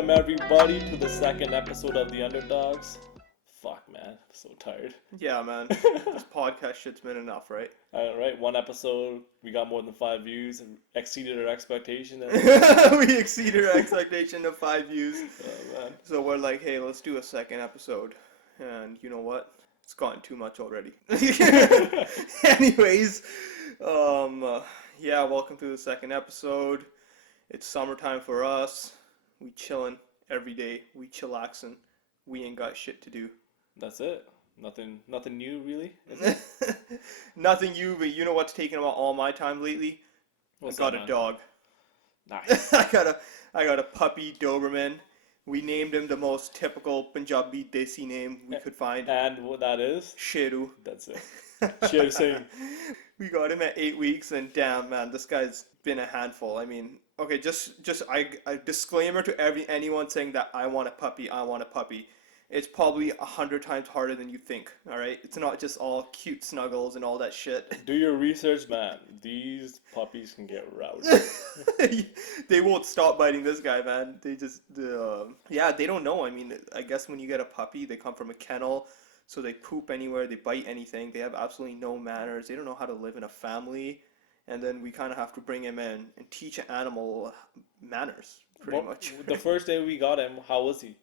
Welcome everybody to the second episode of The Underdogs. Fuck man, I'm so tired. Yeah, man. This podcast shit's been enough, right? Alright, one episode, we got more than 5 views and exceeded our expectation. We exceeded our expectation of 5 views. Oh, man. So we're like, hey, let's do a second episode. And you know what? It's gotten too much already. Anyways, yeah, welcome to the second episode. It's summertime for us. We chillin' every day. We chillaxin'. We ain't got shit to do. That's it. Nothing new really, is it? Nothing new, but you know what's taking about all my time lately? What's I got that, a man? dog. Nice. I got a puppy Doberman. We named him the most typical Punjabi Desi name we could find. And what that is? Sheru. That's it. Sheru Singh. We got him at 8 weeks, and damn, man, this guy's been a handful. I mean, okay, just a disclaimer to anyone saying that I want a puppy. It's probably 100 times harder than you think. All right, it's not just all cute snuggles and all that shit. Do your research, man. These puppies can get rowdy. They won't stop biting this guy, man. They just, yeah, they don't know. I mean, I guess when you get a puppy, they come from a kennel, so they poop anywhere, they bite anything. They have absolutely no manners. They don't know how to live in a family. And then we kind of have to bring him in and teach an animal manners, pretty much. The first day we got him, how was he?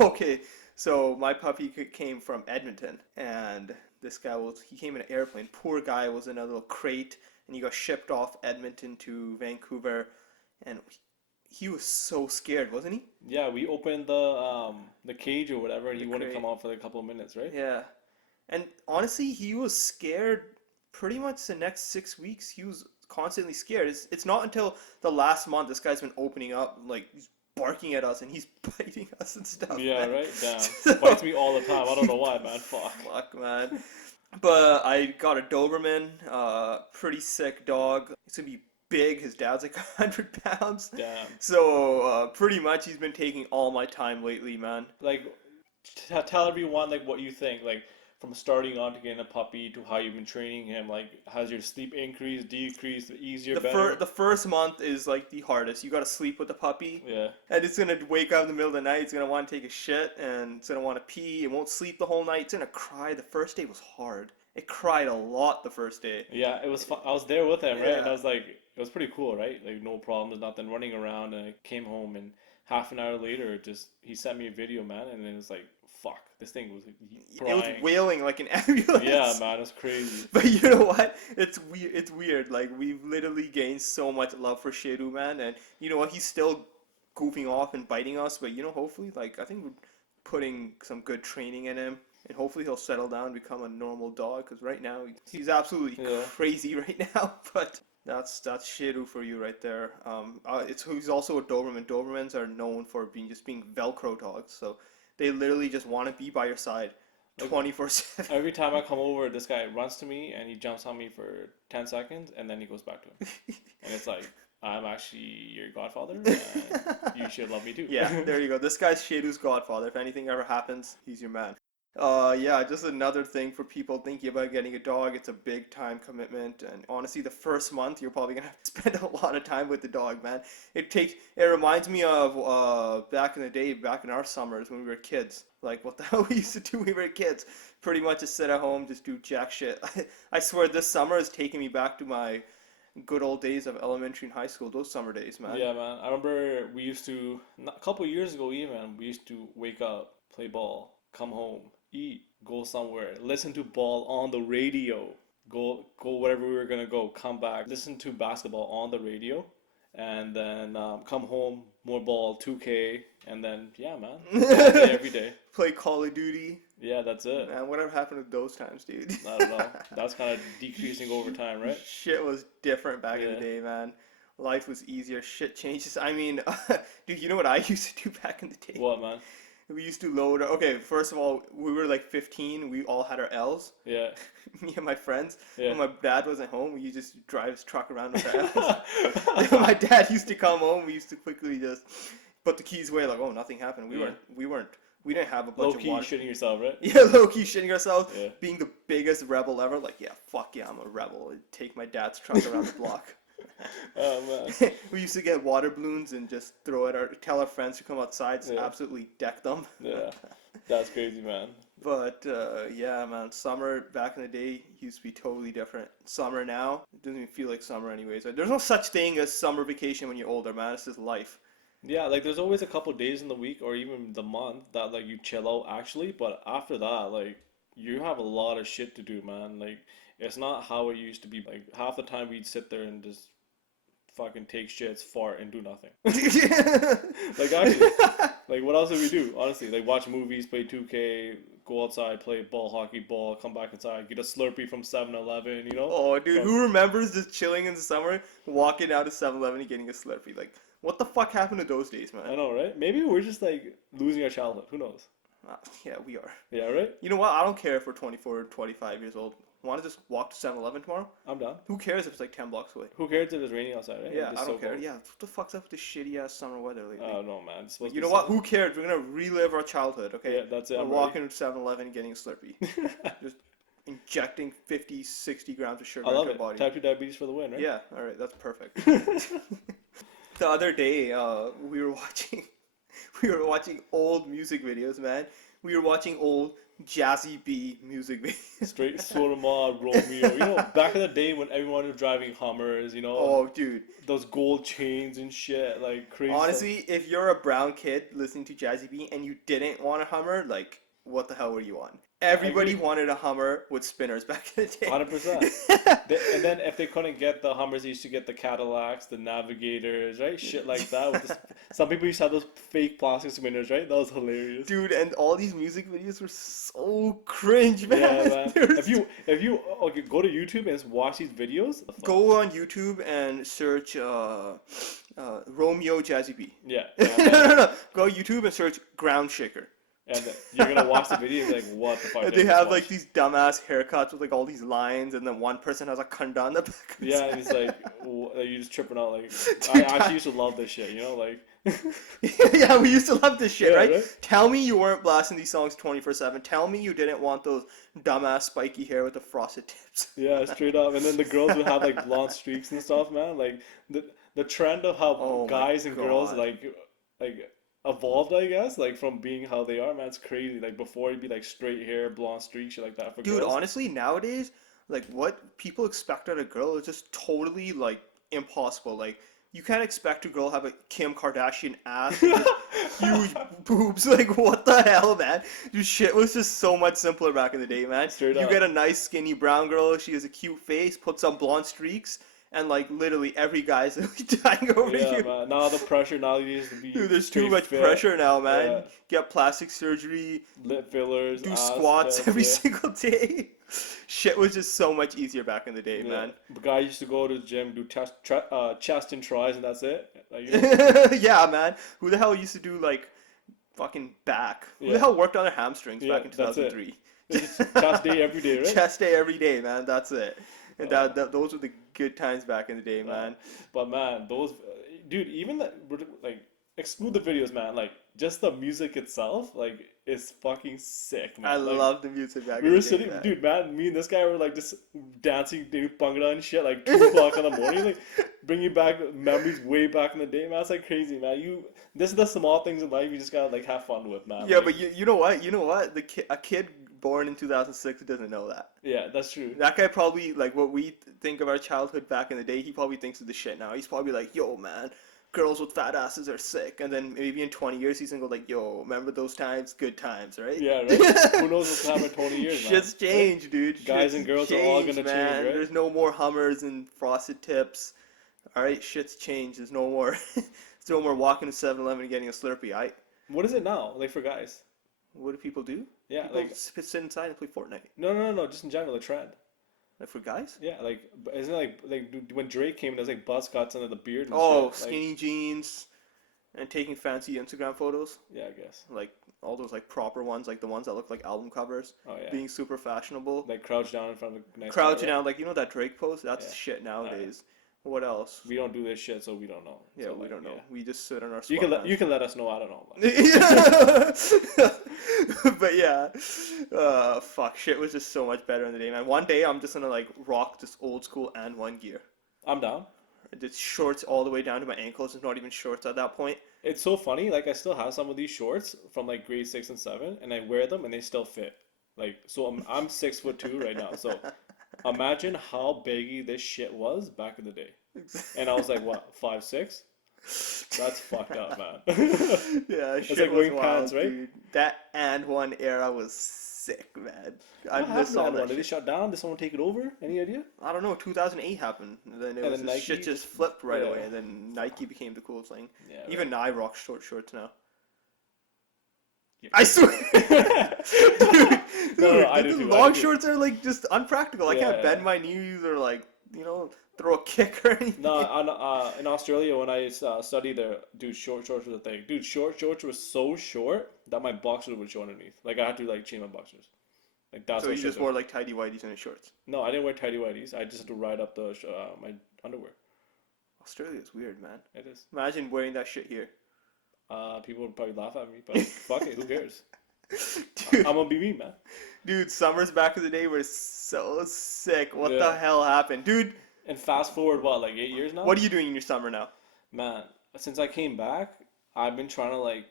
Okay, so my puppy came from Edmonton, and this guy he came in an airplane. Poor guy was in a little crate, and he got shipped off Edmonton to Vancouver, and he was so scared, wasn't he? Yeah, we opened the cage or whatever, and he wouldn't crate. come out for a couple of minutes, right? Yeah, and honestly, he was scared pretty much the next 6 weeks. He was constantly scared. It's not until the last month this guy's been opening up, like he's barking at us and he's biting us and stuff. Yeah, man. right? Damn. Bites me all the time. I don't know why, man. Fuck, man. But I got a Doberman, pretty sick dog. He's gonna be big. His dad's like 100 pounds. Damn. So pretty much he's been taking all my time lately, man. Like, tell everyone, like, what you think. Like, from starting on to getting a puppy to how you've been training him. Like, has your sleep increased, decreased, easier, better? The first month is like the hardest. You gotta sleep with the puppy. Yeah. And it's gonna wake up in the middle of the night. It's gonna want to take a shit, and it's gonna want to pee. It won't sleep the whole night. It's gonna cry. The first day was hard. It cried a lot the first day. Yeah, it was fun. I was there with him, right? Yeah. And I was like, it was pretty cool, right? Like, no problems, nothing, running around. And I came home, and half an hour later, he sent me a video, man. And then it's like, fuck, this thing was crying. It was wailing like an ambulance. Yeah, man, it was crazy. But you know what? It's weird. Like, we've literally gained so much love for Sheru, man. And you know what? He's still goofing off and biting us. But, you know, hopefully, like, I think we're putting some good training in him. And hopefully he'll settle down and become a normal dog. Because right now, he's absolutely crazy right now. But that's Sheru for you right there. He's also a Doberman. Dobermans are known for being Velcro dogs. So they literally just want to be by your side 24/7. Every time I come over, this guy runs to me and he jumps on me for 10 seconds and then he goes back to him. And it's like, I'm actually your godfather and you should love me too. Yeah, there you go. This guy's Sheru's godfather. If anything ever happens, he's your man. Yeah, just another thing for people thinking about getting a dog. It's a big time commitment, and honestly, the first month you're probably gonna have to spend a lot of time with the dog, man. It reminds me of back in the day, back in our summers when we were kids. Like, what the hell we used to do when we were kids? Pretty much just sit at home, just do jack shit. I swear this summer is taking me back to my good old days of elementary and high school. Those summer days, man. Yeah, man. I remember we used to, a couple of years ago even, we used to wake up, play ball, come home, eat, go somewhere, listen to ball on the radio, go wherever we were gonna go, come back, listen to basketball on the radio, and then come home, more ball, 2K, and then yeah, man, every day. Play Call of Duty. Yeah, that's it. Man, whatever happened to those times, dude? I don't know. That's kind of decreasing over time, right? Shit was different back in the day, man. Life was easier. Shit changes. I mean, dude, you know what I used to do back in the day? What, man? We used to load okay, first of all, we were like 15, we all had our L's. Yeah. Me and my friends. Yeah. When my dad wasn't home, we just drive his truck around with our L's. My dad used to come home, we used to quickly just put the keys away, like, oh, nothing happened. We didn't have a bunch of low-key shitting yourself, right? Yeah, low-key shitting ourselves, Yeah. being the biggest rebel ever, like, yeah, fuck yeah, I'm a rebel. I'd take my dad's truck around the block. Oh man. We used to get water balloons and just tell our friends to come outside, just Yeah. absolutely deck them. Yeah. That's crazy, man. But yeah, man, summer back in the day used to be totally different. Summer now, it doesn't even feel like summer anyways. Like, there's no such thing as summer vacation when you're older, man. It's just life. Yeah, like there's always a couple days in the week or even the month that like you chill out actually, but after that, like you have a lot of shit to do, man. Like it's not how it used to be. Like half the time we'd sit there and just fucking take shits, fart, and do nothing. Like actually, like what else did we do? Honestly, like watch movies, play 2K, go outside, play ball, hockey ball, come back inside, get a Slurpee from 7-Eleven, you know? Oh, dude, From who remembers just chilling in the summer, walking out to 7-Eleven and getting a Slurpee? Like, what the fuck happened to those days, man? I know, right? Maybe we're just like losing our childhood. Who knows? Yeah, we are. Yeah, right? You know what? I don't care if we're 24 or 25 years old. Want to just walk to 7-Eleven tomorrow? I'm done. Who cares if it's like 10 blocks away? Who cares if it's raining outside, right? Yeah, It's I so don't care. cold. Yeah, what the fuck's up with this shitty ass summer weather lately? Oh no, man. It's supposed You to know be what? sunny. Who cares? We're gonna relive our childhood, okay? Yeah, that's it. We're I'm walking to 7-Eleven and getting a Slurpee. ready. Just injecting 50, 60 grams of sugar I love into it. our body. Type 2 diabetes for the win, right? Yeah, alright, that's perfect. The other day, we were watching we were watching old music videos, man. We were watching old Jazzy B music videos. Straight Surma, Romeo. You know, back in the day when everyone was driving Hummers, you know, Oh, dude. those gold chains and shit, like crazy stuff. Honestly, if you're a brown kid listening to Jazzy B and you didn't want a Hummer, like, what the hell were you on? Everybody agree. wanted a Hummer with spinners back in the day. 100%. And then if they couldn't get the Hummers, they used to get the Cadillacs, the Navigators, right? Shit like that. Some people used to have those fake plastic spinners, right? That was hilarious. Dude, and all these music videos were so cringe, man. Yeah, man. They were If you okay, go to YouTube and watch these videos. Go on YouTube and search Romeo Jazzy B. Yeah, No, yeah, man. no. Go YouTube and search Ground Shaker. And you're gonna watch the video and be like, what the fuck? And did they I just have like watch? these dumbass haircuts with like all these lines, and then one person has a kunda on the back. Of his Yeah, and head. it's like you're just tripping out. Like Dude, I actually used to love this shit. You know, like Yeah, we used to love this shit, Yeah, right? right? Tell me you weren't blasting these songs 24/7. Tell me you didn't want those dumbass spiky hair with the frosted tips. yeah, straight up. And then the girls would have like blonde streaks and stuff, man. Like the trend of how Oh my guys and girls God. like evolved, I guess, like from being how they are, man. It's crazy. Like before, it'd be like straight hair, blonde streaks, shit like that for Dude, girls. honestly, nowadays, like what people expect out of a girl is just totally like impossible. Like you can't expect a girl to have a Kim Kardashian ass, with huge boobs. Like what the hell, man? Dude, shit was just so much simpler back in the day, man. Straight You up. get a nice skinny brown girl. She has a cute face. Put some blonde streaks. And like literally every guy's dying over Yeah, you. man. Now the pressure now you used to be Dude, there's too straight much fit, pressure now, man. Yeah. Get plastic surgery, Lip fillers, do ass squats fits, every yeah. single day. Shit was just so much easier back in the day, Yeah. man. The guy used to go to the gym, do chest and tries, and that's it. Like, you know, Yeah, man. Who the hell used to do like fucking back? Who Yeah. the hell worked on their hamstrings Yeah, back in that's it. 2003? it's just chest day every day, right? Chest day every day, man. That's it. And Oh. those were the good times back in the day, man. But man, those dude, even that like exclude the videos, man. Like just the music itself, like is fucking sick, man. I Like, love the music back we in were the day, sitting, man. dude, man. Me and this guy were like just dancing, doing bhangra and shit, like 2 o'clock in the morning, like bringing back memories way back in the day, man. It's like crazy, man. This is the small things in life you just gotta like have fun with, man. Yeah, Like, but you know what? You know what? A kid born in 2006 doesn't know that. yeah, that's true. That guy probably, like, what we think of our childhood back in the day, he probably thinks of the shit now. He's probably like, yo, man, girls with fat asses are sick. And then maybe in 20 years, he's gonna go like, yo, remember those times? Good times, right? Yeah, right. Who knows what's happening in 20 years, man? Shit's changed, dude. Guys Shit's and girls are all gonna change, man. right? There's no more Hummers and frosted tips. All right, shit's changed. There's no more. There's no more walking to 7-Eleven and getting a Slurpee. What is it now? Like for guys? What do people do? Yeah, People like sit inside and play Fortnite. no, just in general, the trend. Like for guys? Yeah, like isn't it like dude, when Drake came, there's like buzz cuts under the beard and Oh, shit. Like, skinny jeans and taking fancy Instagram photos. yeah, I guess. Like all those like proper ones, like the ones that look like album covers. Oh yeah. Being super fashionable. Like crouch down in front of a nice Crouching guy, right? down, like you know that Drake pose? That's Yeah. shit nowadays. What else? We don't do this shit, so we don't know. Yeah, So, we like, don't know. yeah. We just sit on our You can let us know. I don't know. Like, But yeah, fuck, shit was just so much better in the day, man. One day I'm just gonna like rock this old school and one gear. I'm down. It's shorts all the way down to my ankles. It's not even shorts at that point. It's so funny. Like I still have some of these shorts from like grade 6 and 7, and I wear them and they still fit. Like so, I'm 6'2" right now. So imagine how baggy this shit was back in the day. And I was like, what, 5'6"? That's fucked up, man. Yeah, It's shit like was wearing wild, pants, right? dude. That and one era was sick, man. I What happened miss to all that that one? Did it shit. shut down? Did someone take it over? Any idea? I don't know. 2008 happened, and then it And was then this Nike shit just flipped right yeah. away, and then Nike became the cool thing. Yeah, Even right. I rock short shorts now. Yeah. I swear, dude, No, I the do too. I long do too. shorts are like just unpractical. I can't bend Yeah. my knees or like throw a kick or No, anything. in Australia when I studied there, dude, short shorts was a thing. Dude, short shorts were so short that my boxers would show underneath. Like I had to like change my boxers. Like that's So how you short just they wore were. like tidy whities and shorts. No, I didn't wear tidy whities. I just had to ride up the my underwear. Australia's weird, man. It is. Imagine wearing that shit here. People would probably laugh at me, but fuck it, who cares? Dude, I'm gonna be me, man. dude, summers back in the day were so sick. What the Yeah. hell happened? Dude, And fast forward, what, like 8 years now? what are you doing in your summer now? Man, since I came back, I've been trying to like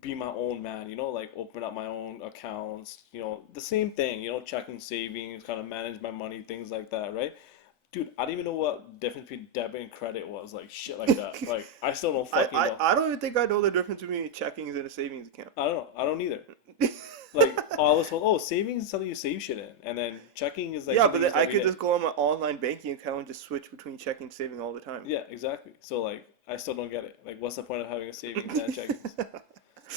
be my own man, like open up my own accounts, the same thing, checking savings, kind of manage my money, things like that, right? Dude, I don't even know what difference between debit and credit was, like shit like that. Like I still don't I, fucking I, know. I don't even think I know the difference between a checkings and a savings account. I don't know. I don't either. Like I was told, oh, savings is something you save shit in, and then checking is like Yeah, something but you then use I every could day. just go on my online banking account and just switch between checking and saving all the time. Yeah, exactly. So like, I still don't get it. Like, what's the point of having a savings and checkings?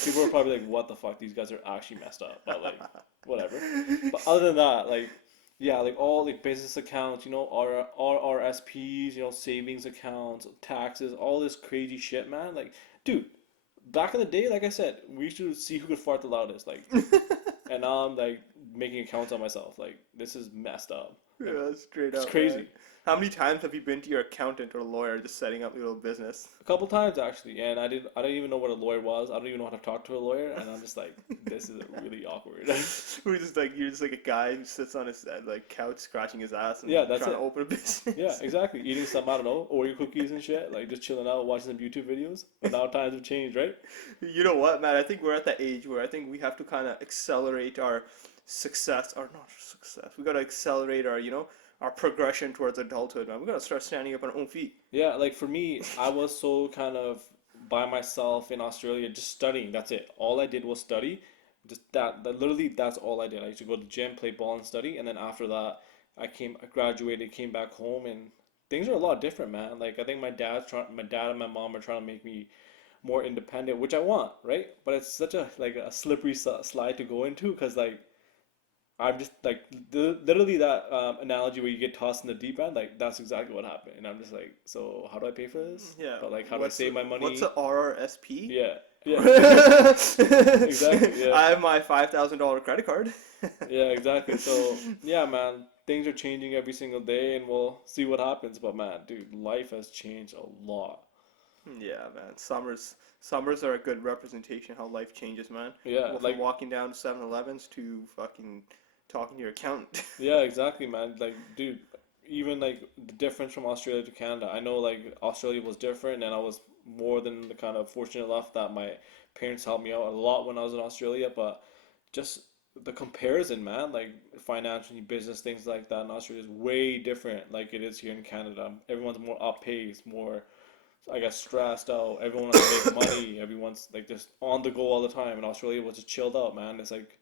People are probably like, what the fuck? These guys are actually messed up. But like, whatever. But other than that, like, yeah, like all like business accounts, RRSPs, savings accounts, taxes, all this crazy shit, man. Like, dude, back in the day, like I said, we used to see who could fart the loudest. Like, and now I'm like making accounts on myself. Like, this is messed up. Like, Yeah, straight it's up, man. crazy. How many times have you been to your accountant or lawyer just setting up your little business? A couple times actually, and I didn't even know what a lawyer was. I don't even know how to talk to a lawyer, and I'm just like, this is really awkward. You're just like a guy who sits on his like couch scratching his ass and Yeah, that's trying it. to open a business. Yeah, exactly. Eating some, I don't know, Oreo cookies and shit, like just chilling out, watching some YouTube videos. But now times have changed, right? You know what, man? I think we're at that age where I think we have to kind of accelerate our success, or not success. We got to accelerate our progression towards adulthood, man. We got to start standing up on our own feet. Yeah, like for me, I was so kind of by myself in Australia, just studying. That's it. All I did was study. Just that literally, that's all I did. I used to go to the gym, play ball, and study. And then after that, I graduated, came back home, and things are a lot different, man. Like I think my dad and my mom are trying to make me more independent, which I want, right? But it's such a like a slippery slide to go into because like I'm just like literally that analogy where you get tossed in the deep end, like that's exactly what happened. And I'm just like, so how do I pay for this? Yeah. But like, how do I save my What's money? a RRSP? Yeah, yeah, exactly. Yeah, I have my $5,000 credit card. yeah, exactly. So yeah, man, things are changing every single day, and we'll see what happens. But man, dude, life has changed a lot. Yeah, man. Summers are a good representation of how life changes, man. Yeah, Well, from like walking down to 7-Elevens to fucking talking to your accountant. yeah, exactly, man. Like, dude, even like the difference from Australia to Canada. I know like Australia was different, and I was more than kind of fortunate enough that my parents helped me out a lot when I was in Australia. But just the comparison, man, like financially, business, things like that in Australia is way different, like it is here in Canada. Everyone's more up paced, more, I guess, stressed out. Everyone wants to make money. Everyone's like just on the go all the time. In Australia, was just chilled out, man. It's like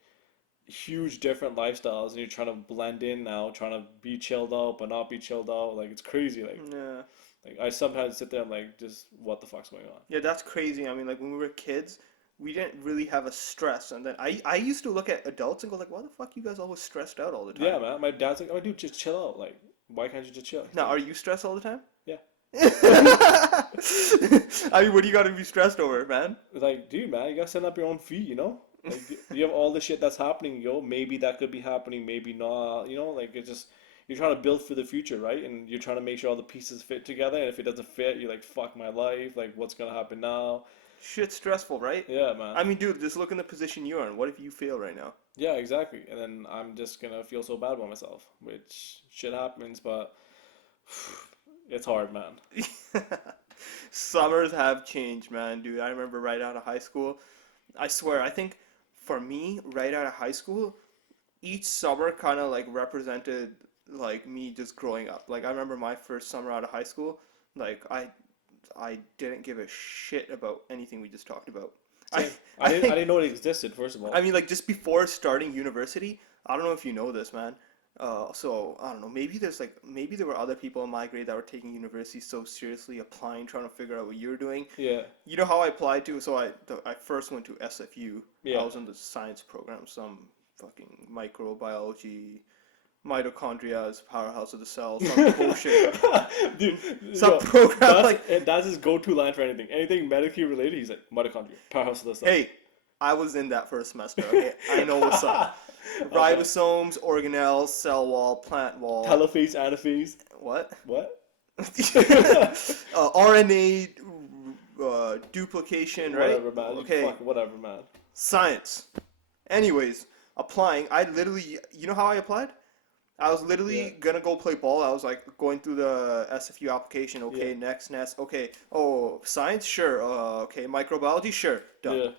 huge different lifestyles, and you're trying to blend in now, trying to be chilled out but not be chilled out. Like it's crazy. Like Yeah. like I sometimes sit there and like, just what the fuck's going on? Yeah, that's crazy. I mean, like when we were kids, we didn't really have a stress. And then I used to look at adults and go like, why the fuck you guys always stressed out all the Yeah, time? man. My dad's like, oh, dude, just chill out. Like, why can't you just chill? It's Now, like, are you stressed all the time? yeah. I mean, what do you got to be stressed over, man? It's like, dude, man, you gotta set up your own feet, you know? Like, you have all the shit that's happening, yo. Maybe that could be happening, maybe not. Like it's just you're trying to build for the future, right? And you're trying to make sure all the pieces fit together. And if it doesn't fit, you're like, fuck my life. Like, what's gonna happen now? Shit's stressful, right? Yeah, man. I mean, dude, just look in the position you're in. What if you fail right now? Yeah, exactly. And then I'm just gonna feel so bad about myself, which shit happens. But It's hard, man. Summers have changed, man, dude. I remember right out of high school. I swear, I think for me, right out of high school, each summer kind of like represented like me just growing up. Like I remember my first summer out of high school, like I didn't give a shit about anything we just talked about. Same. I I think didn't know it existed, first of all. I mean like just before starting university, I don't know if you know this, man. So I don't know. Maybe there were other people in my grade that were taking university so seriously, applying, trying to figure out what you were doing. Yeah. You know how I applied to? So I first went to SFU. Yeah. I was in the science program, some fucking microbiology, mitochondria is the powerhouse of the cell, some bullshit, Dude, some yo, program like. that's his go-to line for anything. Anything medically related, he's like, mitochondria, powerhouse of the cell. Hey, I was in that first semester. Okay, I know what's up. Ribosomes, organelles, cell wall, plant wall. Telophase, anaphase. What? What? RNA duplication, right? Whatever, man. Okay. Fuck, whatever, man. Science. Anyways, applying. I literally, you know how I applied? I was literally gonna go play ball. I was like going through the SFU application. Okay, next. Okay. Oh, science, sure. Okay, microbiology, sure. Done. Yeah.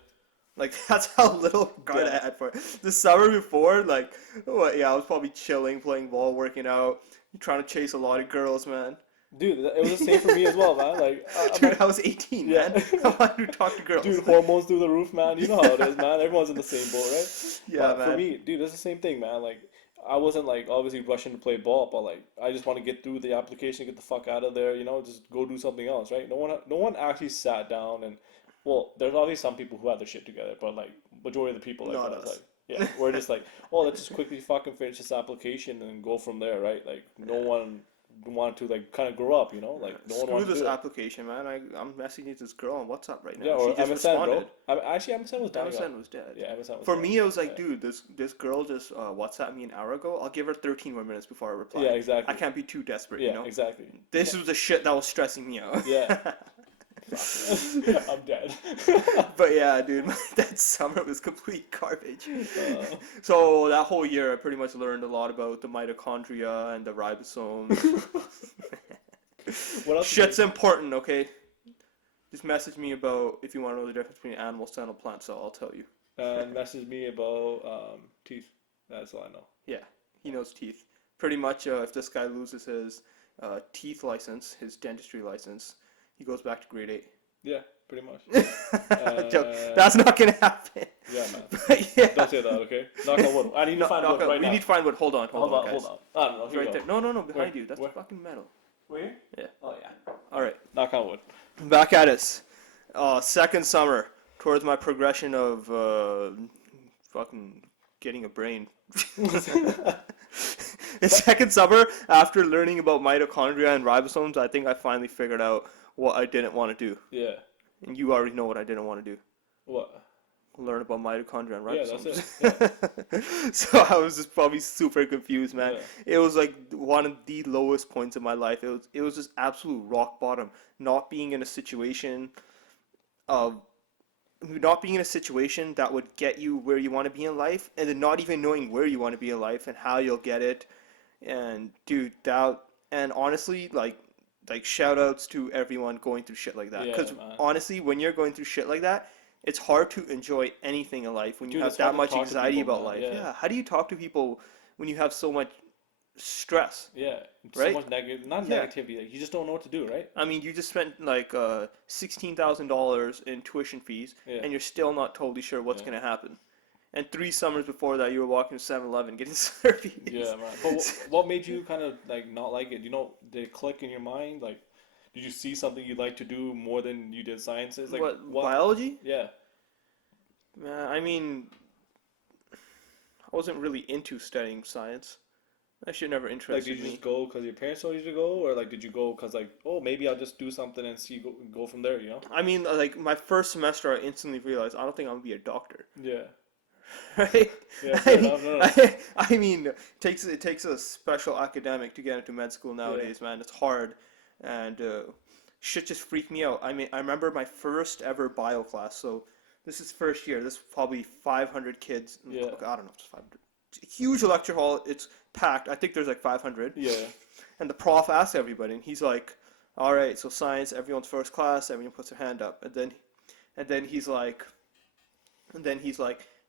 Like that's how little regard I had for it. The summer before, like, I was probably chilling, playing ball, working out, trying to chase a lot of girls, man. Dude, it was the same for me as well, man. Like, Dude, I was 18, man. I wanted to talk to girls. Dude, hormones through the roof, man. You know how it is, man. Everyone's in the same boat, right? Yeah, but man. For me, dude, it's the same thing, man. Like, I wasn't like obviously rushing to play ball, but like I just want to get through the application, get the fuck out of there, just go do something else, right? No one actually sat down and, well, there's obviously some people who had their shit together, but like majority of the people, like, Not us, us. like, yeah, we're just like, oh, let's just quickly fucking finish this application and go from there, right? Like, no one wanted to like kind of grow up, like no one Screw wanted to this do it. application, man. I'm messaging this girl on WhatsApp right now. Yeah, or she just MSN, responded. bro. Actually, MSN was dying MSN out. was dead. Yeah, MSN was For dead. me, it was like, dude, this girl just WhatsApped me an hour ago. I'll give her 13 more minutes before I reply. Yeah, exactly. I can't be too desperate, Yeah, exactly. This was the shit that was stressing me out. Yeah. I'm dead. But yeah, dude, that summer was complete garbage. So that whole year, I pretty much learned a lot about the mitochondria and the ribosomes. What else? Shit's important, okay? Just message me about if you want to know the difference between animal cell and plant cell. I'll tell you. And message me about teeth. That's all I know. Yeah, he knows teeth. Pretty much, if this guy loses his teeth license, his dentistry license, he goes back to grade 8. Yeah, pretty much. Joke. That's not gonna happen. Yeah, man. But yeah. Don't say that, okay? Knock on wood. I need to find wood right we now. need to find wood. Hold on, guys. Hold on. I don't know. It's Here right we there. go. No, behind Where? you. That's Where? fucking metal. Where? Yeah. Oh yeah. All right. Knock on wood. Back at us. Second summer towards my progression of fucking getting a brain. The second summer, after learning about mitochondria and ribosomes, I think I finally figured out what I didn't want to do. Yeah. And you already know what I didn't want to do. What? Learn about mitochondria and ribosomes. Yeah, that's it. So I was just probably super confused, man. Yeah. It was like one of the lowest points of my life. It was just absolute rock bottom. Not being in a situation that would get you where you want to be in life, and then not even knowing where you want to be in life and how you'll get it. And dude, and honestly, like shout outs to everyone going through shit like that. Yeah, Because man. honestly, when you're going through shit like that, it's hard to enjoy anything in life when you Dude, have it's that hard to much talk to anxiety people, about man. life. Yeah. How do you talk to people when you have so much stress? Yeah. Right? So much not Yeah. negativity. Like, you just don't know what to do, right? I mean, you just spent like $16,000 in tuition fees, Yeah. and you're still not totally sure what's Yeah. going to happen. And 3 summers before that, you were walking to 7-Eleven getting Slurpees. Yeah, man. But what made you kind of like not like it? Did it click in your mind? Like, did you see something you'd like to do more than you did sciences? Like, What, biology? Yeah. I mean, I wasn't really into studying science. That shit never Like, interested did you me. just go because your parents told you to go, or like, did you go because like, oh, maybe I'll just do something and go from there? I mean, like my first semester, I instantly realized I don't think I'm gonna be a doctor. Yeah. Right? Yeah. Fair enough, no. I mean, it takes a special academic to get into med school nowadays, man. It's hard, and shit just freaked me out. I mean, I remember my first ever bio class. So this is first year. This is probably 500 kids. Yeah. I don't know, it's 500. Huge lecture hall. It's packed. I think there's like 500. Yeah. And the prof asked everybody, and he's like, all right, so science, everyone's first class, everyone puts their hand up, and then he's like,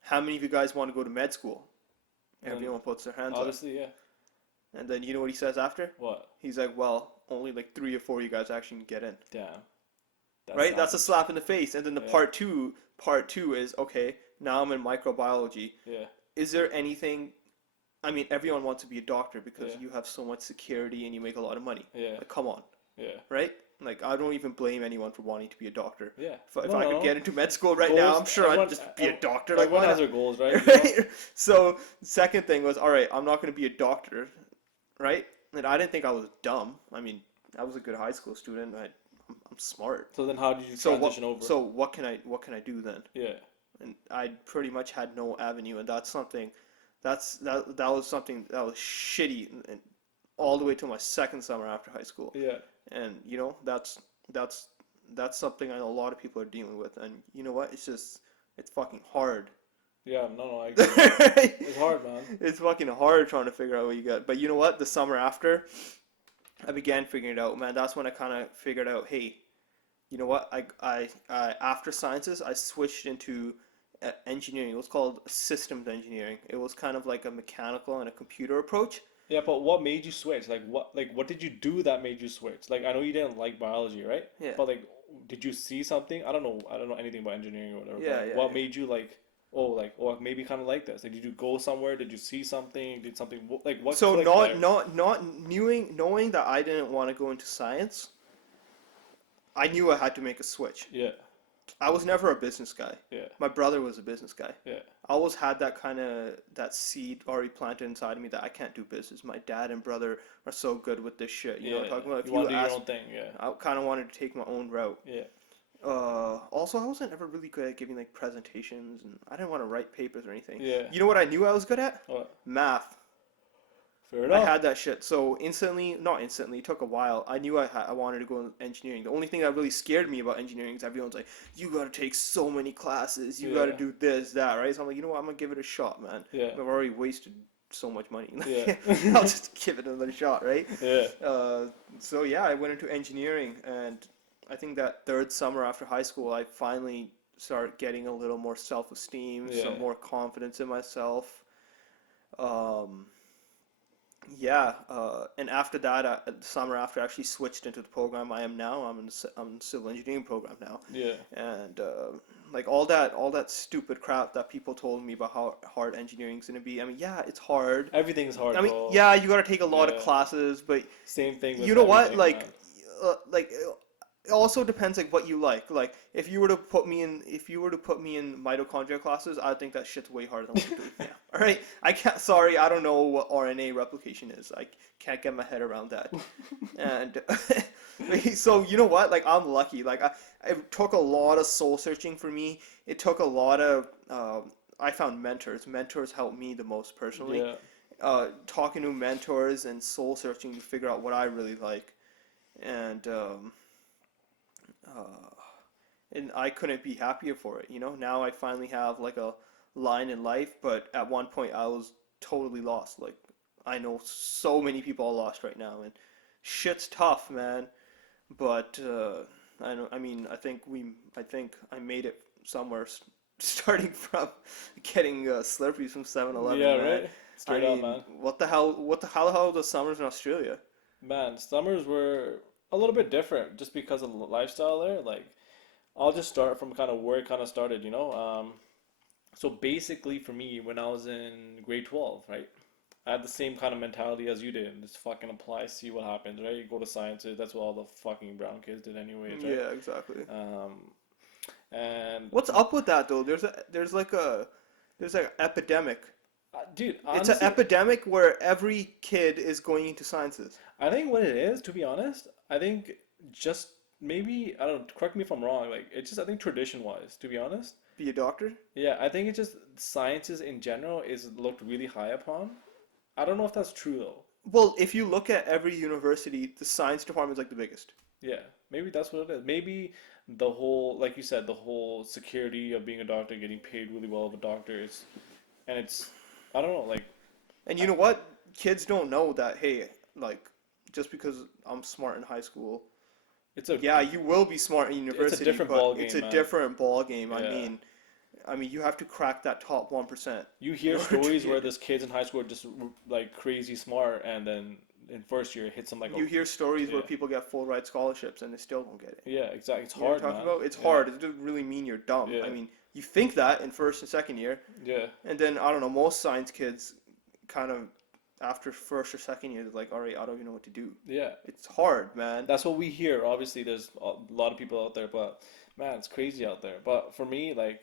how many of you guys want to go to med school? And then Everyone puts their hands up, obviously, yeah. and then you know what he says after? What? He's like, well, only like 3 or 4 of you guys actually can get in. Damn. Right? That's a savage. slap in the face. And then the Yeah. part two is, okay, now I'm in microbiology. Yeah. Is there anything, I mean, everyone wants to be a doctor because Yeah. you have so much security and you make a lot of money. Yeah. Like, come on, Yeah. right? Like, I don't even blame anyone for wanting to be a doctor. Yeah. If No, I could no. get into med school right now, Goals, I'm sure I'd everyone- just be a ev- doctor. Like, Everyone why has not? their goals, right? You know? Right? So, second thing was, all right, I'm not going to be a doctor, right? And I didn't think I was dumb. I mean, I was a good high school student. I'm smart. So then, how did you So transition over? So what can I do then? Yeah. And I pretty much had no avenue, and that's something, that was something that was shitty, and all the way till my second summer after high school. Yeah. And you know, that's something I know a lot of people are dealing with, and you know what? It's fucking hard. Yeah. No, I agree. It's hard, man. It's fucking hard trying to figure out what you got. But you know what? The summer after, I began figuring it out, man. That's when I kind of figured out, hey, you know what? I after sciences, I switched into engineering. It was called systems engineering. It was kind of like a mechanical and a computer approach. Yeah, but what made you switch? What did you do that made you switch? Like, I know you didn't like biology, right? Yeah. But like, did you see something? I don't know anything about engineering or whatever. Yeah, but like, yeah, what yeah. made you like, or maybe kind of like this? Like, did you go somewhere? Did you see something? Did something like what? So clicked not there? not knowing that I didn't want to go into science, I knew I had to make a switch. Yeah, I was never a business guy. yeah, My brother was a business guy. yeah, I always had that seed already planted inside of me that I can't do business. My dad and brother are so good with this shit. You know what I'm talking about? If You want to do your ask, own thing, yeah, I kind of wanted to take my own route. yeah. Also, I wasn't ever really good at giving like presentations, and I didn't want to write papers or anything. Yeah. You know what I knew I was good at? What? Math. Fair I enough. had that shit. So not instantly, it took a while. I knew I wanted to go in engineering. The only thing that really scared me about engineering is everyone's like, you gotta take so many classes, you gotta Yeah. do this, that, right? So I'm like, you know what, I'm gonna give it a shot, man. Yeah. I've already wasted so much money. Yeah. I'll just give it another shot, right? Yeah, So yeah, I went into engineering, and I think that third summer after high school, I finally started getting a little more self-esteem, Yeah. some more confidence in myself. Yeah, and after that, the summer after, I actually switched into the program I am now. I'm in the civil engineering program now, yeah, and like all that stupid crap that people told me about how hard engineering's gonna be. I mean, yeah, it's hard. everything's hard. I mean, bro. yeah, you gotta take a lot of Yeah. classes, but Same thing. With you know what? everything, Like, man. it also depends like what you like. Like, if you were to put me in mitochondria classes, I think that shit's way harder than what you're doing now. All right, I can't. Sorry, I don't know what RNA replication is. I can't get my head around that. And so you know what? Like, I'm lucky. Like, it took a lot of soul searching for me. It took a lot of. I found mentors. Mentors helped me the most personally. Yeah, Talking to mentors and soul searching to figure out what I really like, and I couldn't be happier for it. You know, now I finally have like a line in life, but at one point I was totally lost. Like, I know so many people are lost right now, and shit's tough, man. But I know. I mean, I think I made it somewhere. Starting from getting Slurpees from 7-Eleven, yeah, man. right. Straight up, man. What the hell? How are the summers in Australia? Man, summers were a little bit different just because of the lifestyle there. Like, I'll just start from kind of where it kind of started, you know. So basically, for me, when I was in grade 12, right, I had the same kind of mentality as you did. Just fucking apply, see what happens, right? You go to sciences. That's what all the fucking brown kids did, anyways, right? Yeah, exactly. And What's up with that though? There's like an epidemic. dude, It's an honestly, epidemic where every kid is going into sciences. I think what it is, to be honest, I think just maybe I don't. Correct me if I'm wrong. Like, it's just I think tradition-wise, to be honest. Be a doctor? Yeah, I think it's just sciences in general is looked really high upon. I don't know if that's true though. Well, if you look at every university, the science department is like the biggest. Yeah, maybe that's what it is. Maybe the whole, like you said, the whole security of being a doctor, getting paid really well of a doctor is, and it's, I don't know, like, And you know what? Kids don't know that, hey, like, just because I'm smart in high school, It's a Yeah, you will be smart in it's a university, different but ball it's game, a man. different ball game. Yeah. I mean, you have to crack that top 1% You in hear order to stories where get. this kids in high school are just like crazy smart, and then in first year it hits them like a You hear stories where yeah, people get full ride scholarships and they still don't get it. yeah, exactly. It's You know what hard, I'm talking man. about? It's Yeah, hard. It doesn't really mean you're dumb. I yeah, mean, you think that in first and second year, yeah, and then I don't know. Most science kids kind of after first or second year, they're like, all right, I don't even know what to do. yeah. It's hard, man. That's what we hear. Obviously, there's a lot of people out there, but man, it's crazy out there. But for me, like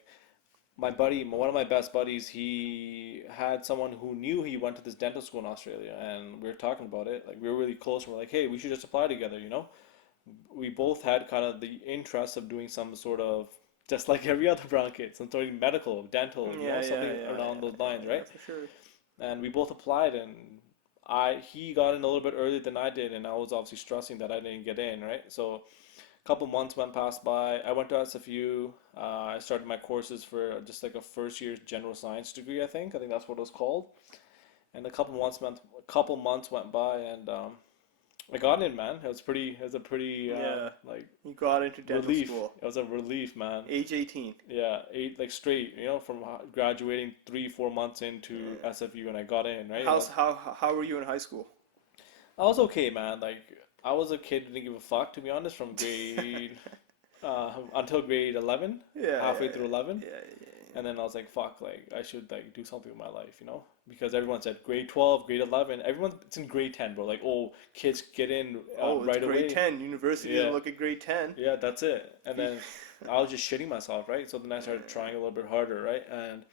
my buddy, one of my best buddies, he had someone who knew he went to this dental school in Australia, and we were talking about it. Like we were really close. And we're like, hey, we should just apply together. You know, we both had kind of the interest of doing some sort of just like every other brown kid, some sort of medical, dental, you know, Yeah, yeah, something yeah, around those lines, yeah, right? for sure. And we both applied, and he got in a little bit earlier than I did, and I was obviously stressing that I didn't get in, right? So a couple months went past by. I went to SFU. I started my courses for just like a first year general science degree, I think. I think that's what it was called. And a couple months went by, and I got in, man. It was a pretty Yeah, like you got into dental relief. school, It was a relief, man. age 18. Yeah, eight like straight, you know, from graduating 3, 4 months into Yeah. SFU, and I got in, right? How were you in high school? I was okay, man. Like I was a kid who didn't give a fuck, to be honest, from grade until grade 11, Yeah, halfway yeah, through 11, yeah, and then I was like, fuck, like I should like do something with my life, you know? Because everyone said grade 12, grade 11, everyone it's in grade 10, bro. Like, oh, kids get in Oh, it's right grade away. 10. University Yeah, doesn't look at grade 10. yeah, that's it. And then I was just shitting myself, right? So then I started Yeah. trying a little bit harder, right? And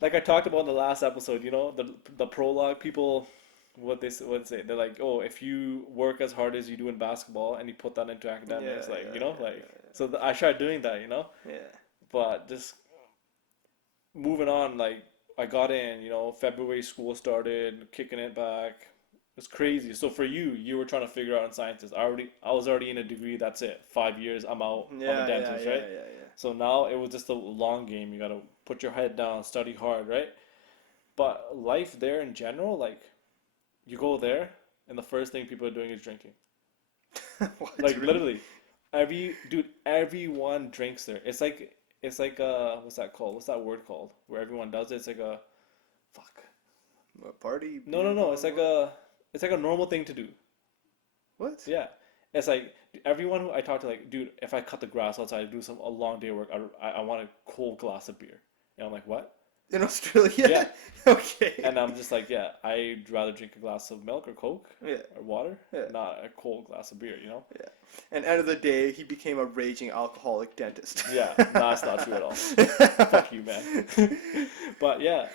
like I talked about in the last episode, you know, the prologue people, what say they're like, oh, if you work as hard as you do in basketball and you put that into Yeah, academics, like yeah, you know, yeah, like so I tried doing that, you know, yeah. but just moving on, like I got in, you know, February school started, kicking it back. It's crazy. So for you, you were trying to figure out in sciences. I was already in a degree. That's it. 5 years, I'm out. I'm a Yeah, yeah, dentist, yeah, right? yeah, yeah. So now it was just a long game. You gotta put your head down, study hard, right? But life there in general, like you go there, and the first thing people are doing is drinking. What, Like really? literally, everyone drinks there. It's like what's that called? What's that word called? Where everyone does it. It's like a fuck. What, party, No, beer no, no. bong, what? It's like a normal thing to do. What? Yeah. It's like everyone who I talk to, like, dude, if I cut the grass outside, do some a long day of work, I want a cold glass of beer. And I'm like, what? In Australia? Yeah. Okay. And I'm just like, yeah, I'd rather drink a glass of milk or Coke Yeah, or water, yeah, not a cold glass of beer, you know? yeah. And end of the day, he became a raging alcoholic dentist. Yeah, that's not true at all. Fuck you, man. But yeah,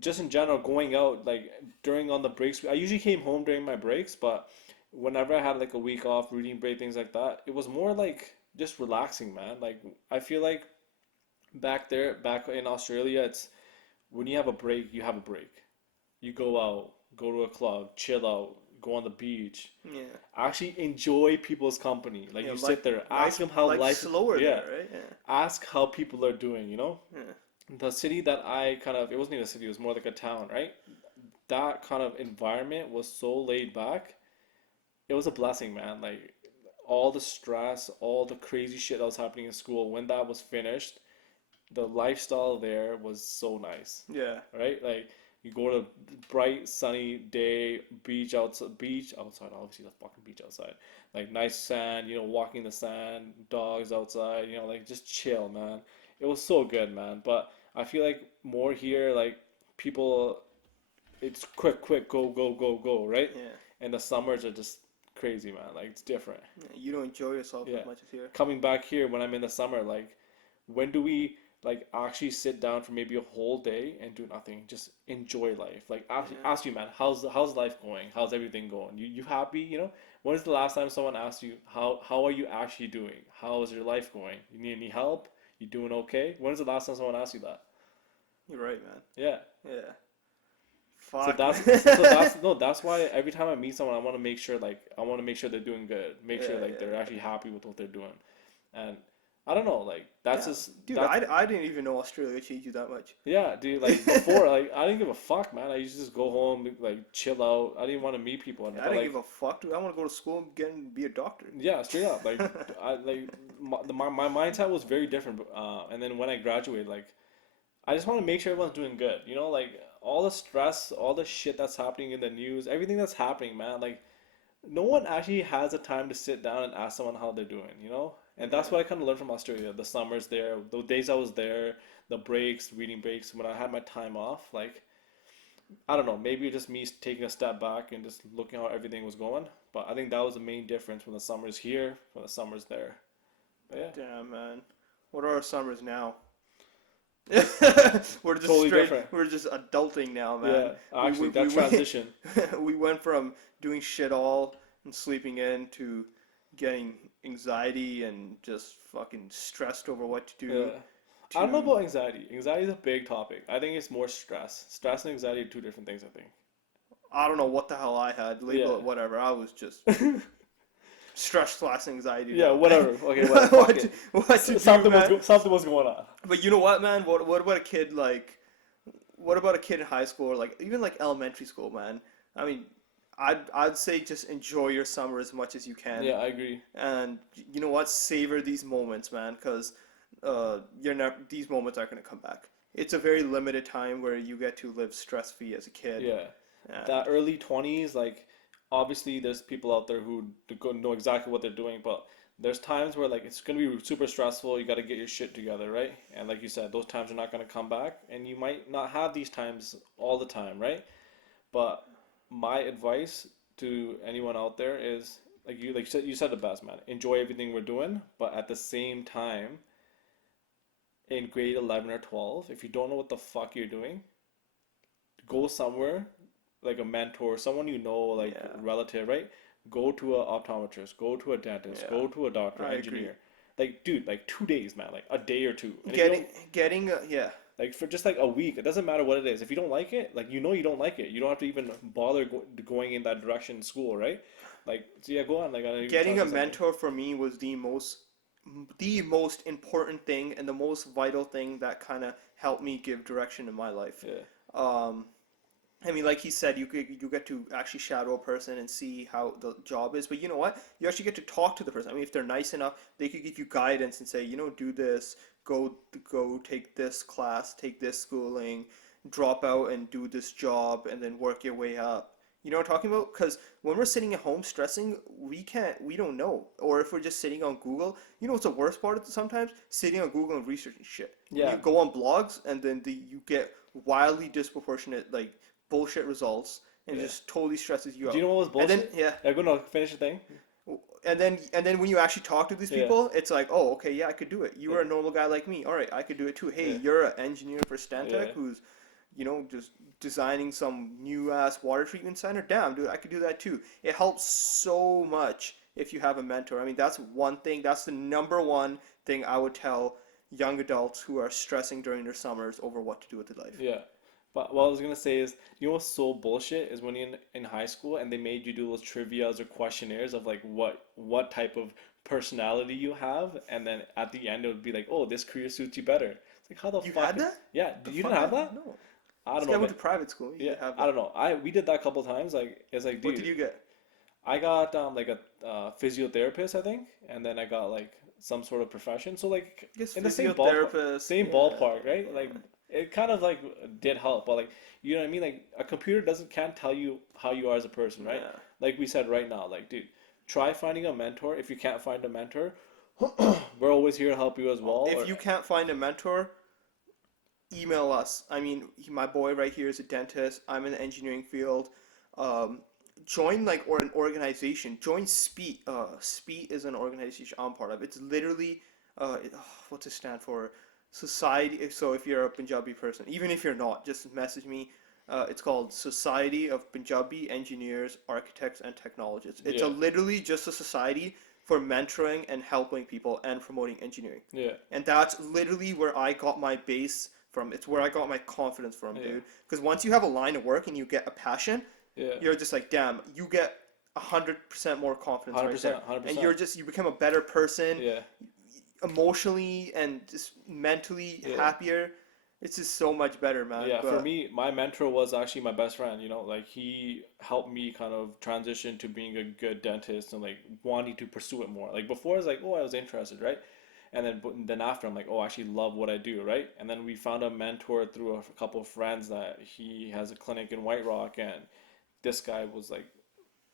just in general, going out like during on the breaks, I usually came home during my breaks, but whenever I had like a week off, reading break, things like that, it was more like just relaxing, man. Like I feel like back in Australia, it's when you have a break, you have a break. You go out, go to a club, chill out, go on the beach, Yeah. actually enjoy people's company. Like Yeah, you sit there, ask them how life's life, slower yeah, there, right? Yeah. ask how people are doing, you know? Yeah. The city that I kind of, it wasn't even a city, it was more like a town, right? That kind of environment was so laid back. It was a blessing, man. Like all the stress, all the crazy shit that was happening in school, when that was finished, the lifestyle there was so nice, Yeah. right? Like you go to bright sunny day, beach outside, obviously the fucking beach outside. Like nice sand, you know, walking the sand, dogs outside, you know, like just chill, man. It was so good, man. But I feel like more here, like people, it's quick, quick, go, go, go, go, right? Yeah. And the summers are just crazy, man. Like it's different. Yeah. You don't enjoy yourself Yeah. as much as here. Coming back here when I'm in the summer, like when do we like actually sit down for maybe a whole day and do nothing? Just enjoy life. Like Yeah. ask you, man, how's life going? How's everything going? You happy? You know, when is the last time someone asked you how are you actually doing? How is your life going? You need any help? You doing okay? When is the last time someone asked you that? You're right, man. Yeah. Yeah. So Fuck, that's man. so that's no, that's why every time I meet someone, I want to make sure they're doing good. Make sure Yeah, like yeah, they're yeah. actually happy with what they're doing. And I don't know, like that's Yeah, just dude, that's I didn't even know Australia changed you that much. yeah, dude. Like before, like I didn't give a fuck, man. I used to just go home, like chill out. I didn't want to meet people, I but didn't give like a fuck, dude. I want to go to school and be a doctor. yeah, straight up, like I like my mindset was very different. And then when I graduated, like I just want to make sure everyone's doing good. You know, like all the stress, all the shit that's happening in the news, everything that's happening, man. Like no one actually has the time to sit down and ask someone how they're doing, you know? And that's Yeah. what I kind of learned from Australia. The summers there, the days I was there, the breaks, reading breaks, when I had my time off, like, I don't know, maybe just me taking a step back and just looking how everything was going. But I think that was the main difference from the summers here, from the summers there. But yeah, Damn, man. What are our summers now? totally different. We're just adulting now, man. Yeah, actually, that We transition. we went from doing shit all and sleeping in to getting anxiety and just fucking stressed over what to do Yeah. I don't know to about anxiety. Anxiety is a big topic. I think it's more stress. Stress and anxiety are two different things, I think. I don't know what the hell I had. Label Yeah. it whatever. I was just stress slash anxiety Yeah, now. whatever. Okay, what? Fuck it. What to do, man? Something was going on. But you know what, man? What about a kid like? What about a kid in high school or like even like elementary school, man? I mean, I'd say just enjoy your summer as much as you can, Yeah, I agree. and you know what? Savor these moments, man, because you're not these moments aren't gonna come back. It's a very limited time where you get to live stress free as a kid, Yeah, that and early 20s, like obviously there's people out there who know exactly what they're doing, but there's times where like it's gonna be super stressful. You got to get your shit together, right? And like you said, those times are not gonna come back, and you might not have these times all the time, right? But my advice to anyone out there is you said the best, man. Enjoy everything we're doing, but at the same time, in grade 11 or 12, if you don't know what the fuck you're doing, go somewhere like a mentor, someone you know, like yeah, relative, right? Go to a optometrist, go to a dentist, yeah, go to a doctor, I agree. engineer. Like, dude, like 2 days, man, like a day or two. And if you Getting don't, getting yeah. like for just like a week, it doesn't matter what it is. If you don't like it, like you know you don't like it. You don't have to even bother going in that direction in school, right? Like, so yeah, go on. Like, I know you trying Getting to a say something. mentor for me was the most important thing and the most vital thing that kind of helped me give direction in my life. Yeah, Um, I mean, like he said, you get to actually shadow a person and see how the job is. But you know what? You actually get to talk to the person. I mean, if they're nice enough, they could give you guidance and say, you know, do this, go take this class, take this schooling, drop out and do this job, and then work your way up. You know what I'm talking about? Because when we're sitting at home stressing, we don't know. Or if we're just sitting on Google, you know what's the worst part of it sometimes? Sitting on Google and researching shit. When yeah. you go on blogs and then you get wildly disproportionate like bullshit results and it Yeah. just totally stresses you Do you out. know what was And then bullshit? yeah, Yeah, go no, finish the thing. and then when you actually talk to these Yeah, people, it's like, oh, okay, yeah, I could do it. You yeah, were a normal guy like me. All right, I could do it too. Hey, yeah, you're an engineer for Stantec yeah, who's, you know, just designing some new ass water treatment center. Damn, dude, I could do that too. It helps so much if you have a mentor. I mean, that's one thing. That's the number one thing I would tell young adults who are stressing during their summers over what to do with their life. yeah. But what I was gonna say is, you know what's so bullshit is when you're in high school and they made you do those trivias or questionnaires of like what type of personality you have, and then at the end it would be like, oh, this career suits you better. It's like how the You fuck? had that? Yeah, The you didn't fuck? have that? No. I This don't guy know, went man. to private school. He Yeah, didn't have I that. don't know. We did that a couple times. Like it's like, What did dude, you get? I got like a physiotherapist, I think, and then I got like some sort of profession. So like I guess in the physiotherapist. same Yeah. ballpark, right? Like it kind of like did help, but like you know what I mean? Like a computer doesn't can't tell you how you are as a person, right? Yeah. Like we said right now, like dude, try finding a mentor. If you can't find a mentor, we're always here to help you as well. If Or you can't find a mentor, email us. I mean, my boy right here is a dentist. I'm in the engineering field. Um, join like or an organization. Join SPEET. SPEET is an organization I'm part of. It's literally what's it stand for? Society. So if you're a Punjabi person, even if you're not, just message me. It's called Society of Punjabi Engineers, Architects, and Technologists. It's a yeah, literally just a society for mentoring and helping people and promoting engineering. yeah, And that's literally where I got my base from. It's where I got my confidence from, yeah, dude. Because once you have a line of work and you get a passion, yeah, you're just like, damn, you get 100% more confidence hundred right percent, there. hundred And percent. you become a better person. Yeah, emotionally and just mentally Yeah. happier. It's just so much better, man. Yeah, for But me, my mentor was actually my best friend, like he helped me kind of transition to being a good dentist and like wanting to pursue it more. Like before I was like, oh, I was interested, right? And then after I'm like, oh, I actually love what I do, right? And then we found a mentor through a couple of friends that he has a clinic in White Rock, and this guy was like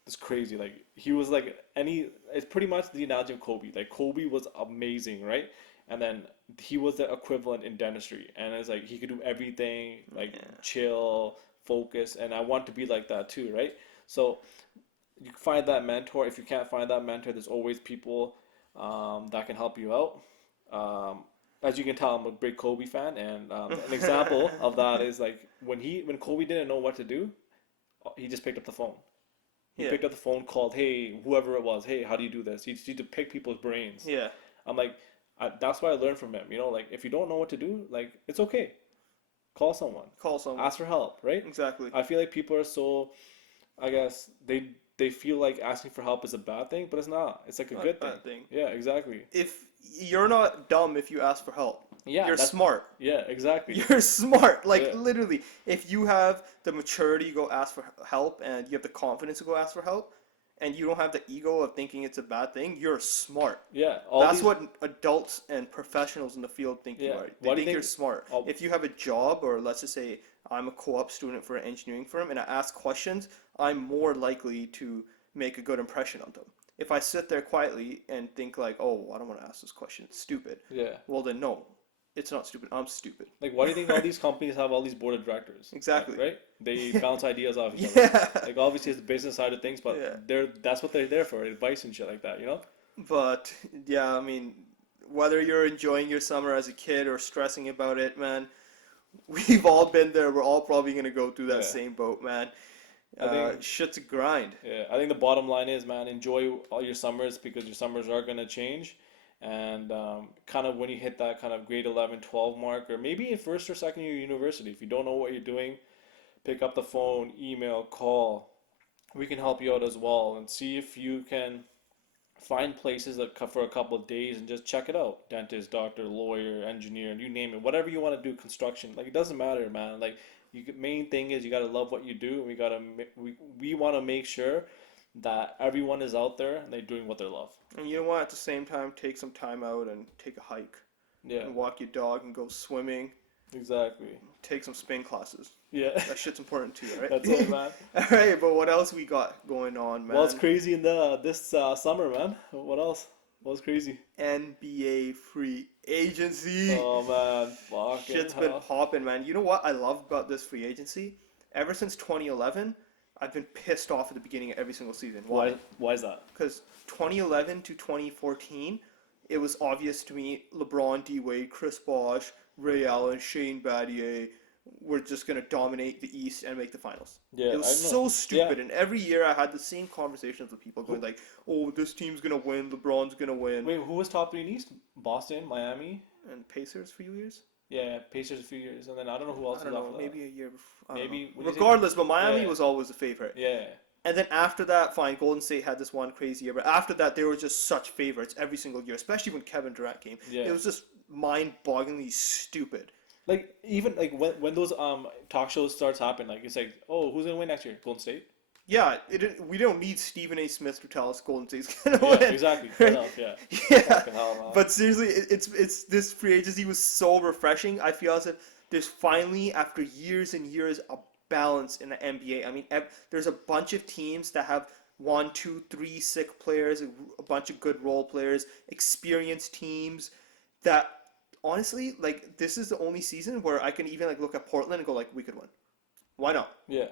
this crazy. Like he was like it's pretty much the analogy of Kobe. Like Kobe was amazing, right? And then he was the equivalent in dentistry, and it's like he could do everything, like yeah, chill, focus, and I want to be like that too, right? So you find that mentor. If you can't find that mentor, there's always people that can help you out. Um, as you can tell, I'm a big Kobe fan, and an example of that is like when Kobe didn't know what to do, he just picked up the phone. He yeah, picked up the phone, called, hey, whoever it was, hey, how do you do this? He just used to pick people's brains. yeah. I'm like, that's what I learned from him. Like if you don't know what to do, like it's okay. Call someone, Call someone. ask for help, right? Exactly. I feel like people are so, I guess they feel like asking for help is a bad thing, but it's not. It's like a Not a good thing. bad thing. Yeah, exactly. If you're not dumb if you ask for help, Yeah, you're that's smart. yeah, exactly. You're smart. Like Yeah, literally, if you have the maturity to go ask for help and you have the confidence to go ask for help, and you don't have the ego of thinking it's a bad thing, you're smart. yeah. All That's these. what adults and professionals in the field think you Yeah. are. They Why do you think you're think? smart. Oh, If you have a job, or let's just say I'm a co-op student for an engineering firm and I ask questions, I'm more likely to make a good impression on them. If I sit there quietly and think like, oh, I don't want to ask this question, it's stupid. yeah. Well, then no, it's not stupid. I'm stupid. Like, why do you think all these companies have all these board of directors? Exactly. Right? They bounce ideas off each other. Yeah. Like, obviously, it's the business side of things, but Yeah. that's what they're there for, advice and shit like that. But yeah, I mean, whether you're enjoying your summer as a kid or stressing about it, man, we've all been there. We're all probably gonna go through that Yeah. same boat, man. I think, Shit's a grind. yeah, I think the bottom line is, man, enjoy all your summers because your summers are gonna change. And kind of when you hit that kind of grade 11, 12 mark, or maybe in first or second year university, if you don't know what you're doing, pick up the phone, email, call. We can help you out as well and see if you can find places that for a couple of days and just check it out. Dentist, doctor, lawyer, engineer, you name it. Whatever you want to do, construction. Like it doesn't matter, man. Like main thing is you got to love what you do, and we want to make sure that everyone is out there and they're doing what they love. And you know what? At the same time, take some time out and take a hike Yeah, and walk your dog and go swimming. exactly. Take some spin classes. Yeah, That shit's important too, right? that's it, man. All right, but what else we got going on, man? What's crazy in this summer, man? What else? What's crazy? NBA free agency. Oh man, fucking Shit's been hell. hopping, man. You know what I love about this free agency? Ever since 2011, I've been pissed off at the beginning of every single season. Why? Why is that? Because 2011 to 2014, it was obvious to me LeBron, D Wade, Chris Bosh, Ray Allen, Shane Battier were just gonna dominate the East and make the finals. Yeah, It was I know. so stupid, Yeah. and every year I had the same conversations with people going like, "Oh, this team's gonna win. LeBron's gonna win." Wait, who was top three in East? Boston, Miami. And Pacers for years. Yeah, Pacers a few years, and then I don't know who else I was don't know, after that. maybe a year before. I don't Maybe know. would you say- Regardless, but Miami Yeah. was always the favorite. Yeah, And then after that, fine, Golden State had this one crazy year, but after that, they were just such favorites every single year, especially when Kevin Durant came. yeah. It was just mind-bogglingly stupid. Like even like when those talk shows starts happening, like it's like, oh, who's gonna win next year? Golden State. Yeah, we don't need Stephen A. Smith to tell us Golden State's gonna Yeah, win. exactly. Fair enough. Yeah. Yeah, Fucking hell, man. but seriously, it's this free agency was so refreshing. I feel as if there's finally, after years and years, a balance in the NBA. I mean, there's a bunch of teams that have 1, 2, 3 sick players, a bunch of good role players, experienced teams that honestly, like, this is the only season where I can even like look at Portland and go like, we could win. Why not? Yeah.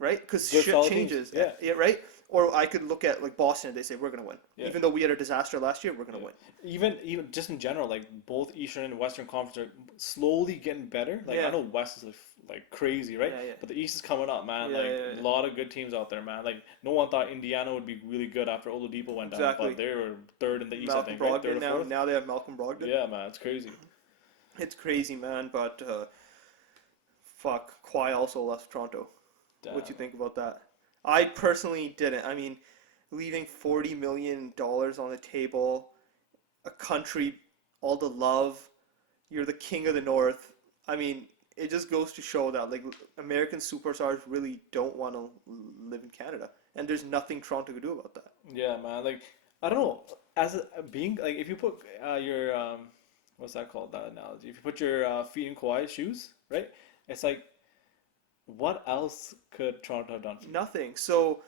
Right? Because Good shit solid changes. teams, yeah. Right? Or I could look at like Boston and they say we're gonna win. Yeah. Even though we had a disaster last year, we're gonna win. Even just in general, like both Eastern and Western Conference are slowly getting better. Like Yeah. I know West is like crazy, right? Yeah, yeah. But the East is coming up, man. Yeah, like yeah, yeah. a lot of good teams out there, man. Like no one thought Indiana would be really good after Oladipo went down, Exactly. but they were third in the East, I Malcolm think, right? Third Brogdon or now. fourth. Now they have Malcolm Brogdon. Yeah, man, it's crazy. It's crazy, man. But fuck, Kawhi also left Toronto. Damn. What you think about that? I personally didn't. I mean, leaving $40 million on the table, a country all the love. You're the king of the North. I mean, it just goes to show that like American superstars really don't want to live in Canada, and there's nothing Toronto could do about that. Yeah, man. Like, I don't know. As being like, if you put your what's that called? That analogy. If you put your feet in Kawhi's shoes, right? It's like, what else could Toronto have done for you? Nothing. So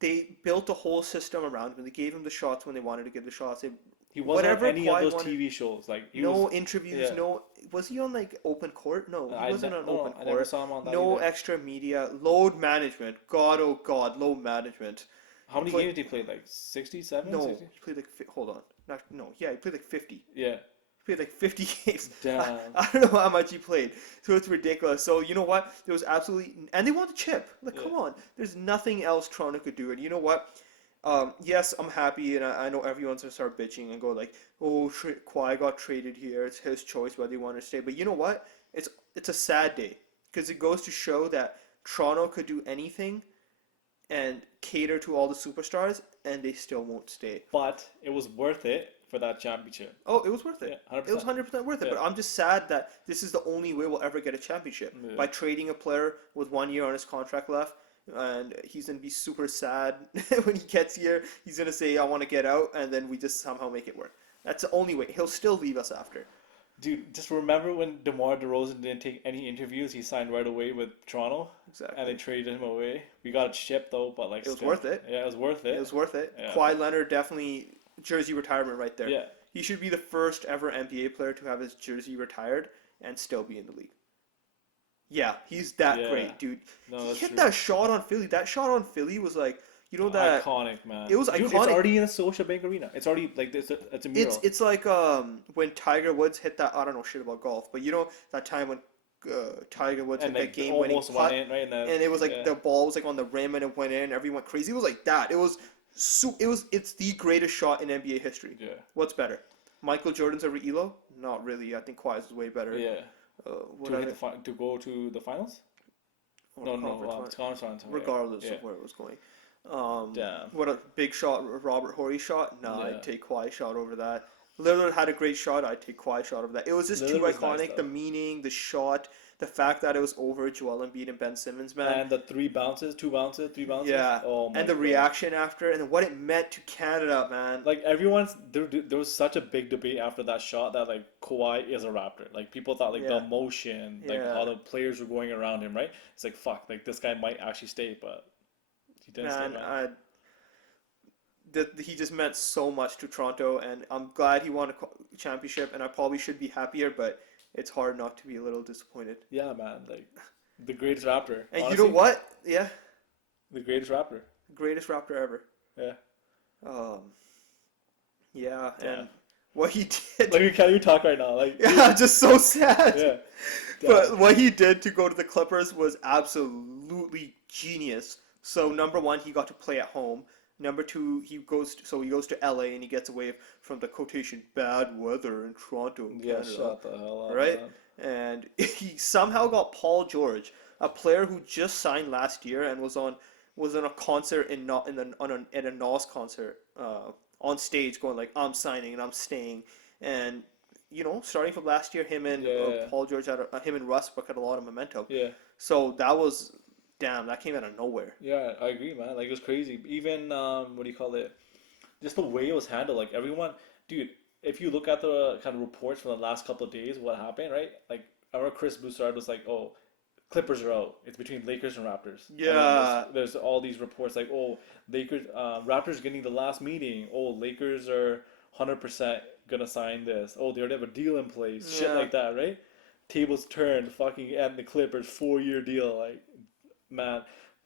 they built a whole system around him. They gave him the shots when they wanted to give the shots. He wasn't on Whatever any of Kawhi those wanted. TV shows. Like, he No was. interviews. Yeah. No. Was he on like open court? No, he wasn't on No, open I never court. saw him on that No either. extra media. Load management. God, oh God, load management. How many Play- games did he play? Like 67, No, 60? he played like. Hold on. No, yeah, he played like 50. Yeah. He played like 50 games. Damn. I don't know how much he played. So it's ridiculous. So you know what? There was absolutely, and they want the chip. Like, Yeah. come on. There's nothing else Toronto could do. And you know what? Yes, I'm happy, and I know everyone's gonna start bitching and go like, "Oh, Kawhi got traded here. It's his choice whether he want to stay." But you know what? It's a sad day because it goes to show that Toronto could do anything and cater to all the superstars, and they still won't stay. But it was worth it for that championship. Oh, it was worth it. Yeah, 100%. It was 100% worth it. Yeah. But I'm just sad that this is the only way we'll ever get a championship Yeah. by trading a player with 1 year on his contract left. And he's gonna be super sad when he gets here. He's gonna say, "I want to get out," and then we just somehow make it work. That's the only way. He'll still leave us after. Dude, just remember when DeMar DeRozan didn't take any interviews, he signed right away with Toronto, Exactly. and they traded him away. We got it shipped though, but like It was still. worth it. Yeah, it was worth it. It was worth it. Yeah. Kawhi Leonard definitely jersey retirement right there. Yeah. He should be the first ever NBA player to have his jersey retired and still be in the league. Yeah, he's that Yeah. great, dude. No, He that's hit true. that shot on Philly. That shot on Philly was like, you know that Iconic, man. it was Dude, iconic. it's already in the Scotiabank Arena. It's already like it's a mural. it's like when Tiger Woods hit that. I don't know shit about golf, but you know that time when Tiger Woods and hit like that game-winning almost putt, went in, right? and it was like yeah. the ball was like on the rim and it went in. Everyone went crazy. It was like that. It was it's the greatest shot in NBA history. Yeah. What's better, Michael Jordan's over Elo? Not really. I think Kawhi's is way better. Yeah. What To other- hit to go to the finals? or No, conference conference finals. final. Regardless Yeah. of where it was going. Damn. What a big shot Robert Horry shot. No, Yeah. I'd take Kawhi shot over that. Lillard had a great shot. I'd take Kawhi shot over that. It was just Lillard too was iconic. nice, The though. meaning, the shot, the fact that it was over Joel Embiid and Ben Simmons, man. And the 2 bounces, 3 bounces. Yeah. Oh my And the God. reaction after, and what it meant to Canada, man. Like there was such a big debate after that shot that like Kawhi is a Raptor. Like people thought like the Yeah. emotion, like Yeah. how the players were going around him, right? It's like fuck, like this guy might actually stay, but he didn't stay, Man, man. he just meant so much to Toronto, and I'm glad he won a championship, and I probably should be happier, but it's hard not to be a little disappointed. Yeah, man, like the greatest Raptor. And Honestly, you know what? Yeah, the greatest Raptor. greatest Raptor ever. Yeah. Yeah, Damn. and what he did. Like we can't even talk right now. Like Yeah, just so sad. yeah. But Damn. what he did to go to the Clippers was absolutely genius. So number one, he got to play at home. Number two, he goes to LA and he gets away from the quotation bad weather in Toronto, Yeah, Canada, shut the hell up. right? Man. And he somehow got Paul George, a player who just signed last year and was on a concert at a Nas concert on stage, going like, "I'm signing and I'm staying," and you know, starting from last year, him and Yeah. Paul George him and Westbrook had a lot of momentum. Yeah. So that came out of nowhere. Yeah, I agree, man. Like it was crazy. Even what do you call it? Just the way it was handled. Like everyone, dude. If you look at the kind of reports from the last couple of days, what happened, right? Like I remember Chris Broussard was like, "Oh, Clippers are out. It's between Lakers and Raptors." And then Yeah. there's all these reports like, "Oh, Lakers, Raptors getting the last meeting. Oh, Lakers are 100% gonna sign this. Oh, they already have a deal in place. Shit Yeah. like that, right? Tables turned. Fucking and the Clippers 4-year deal. Like, man,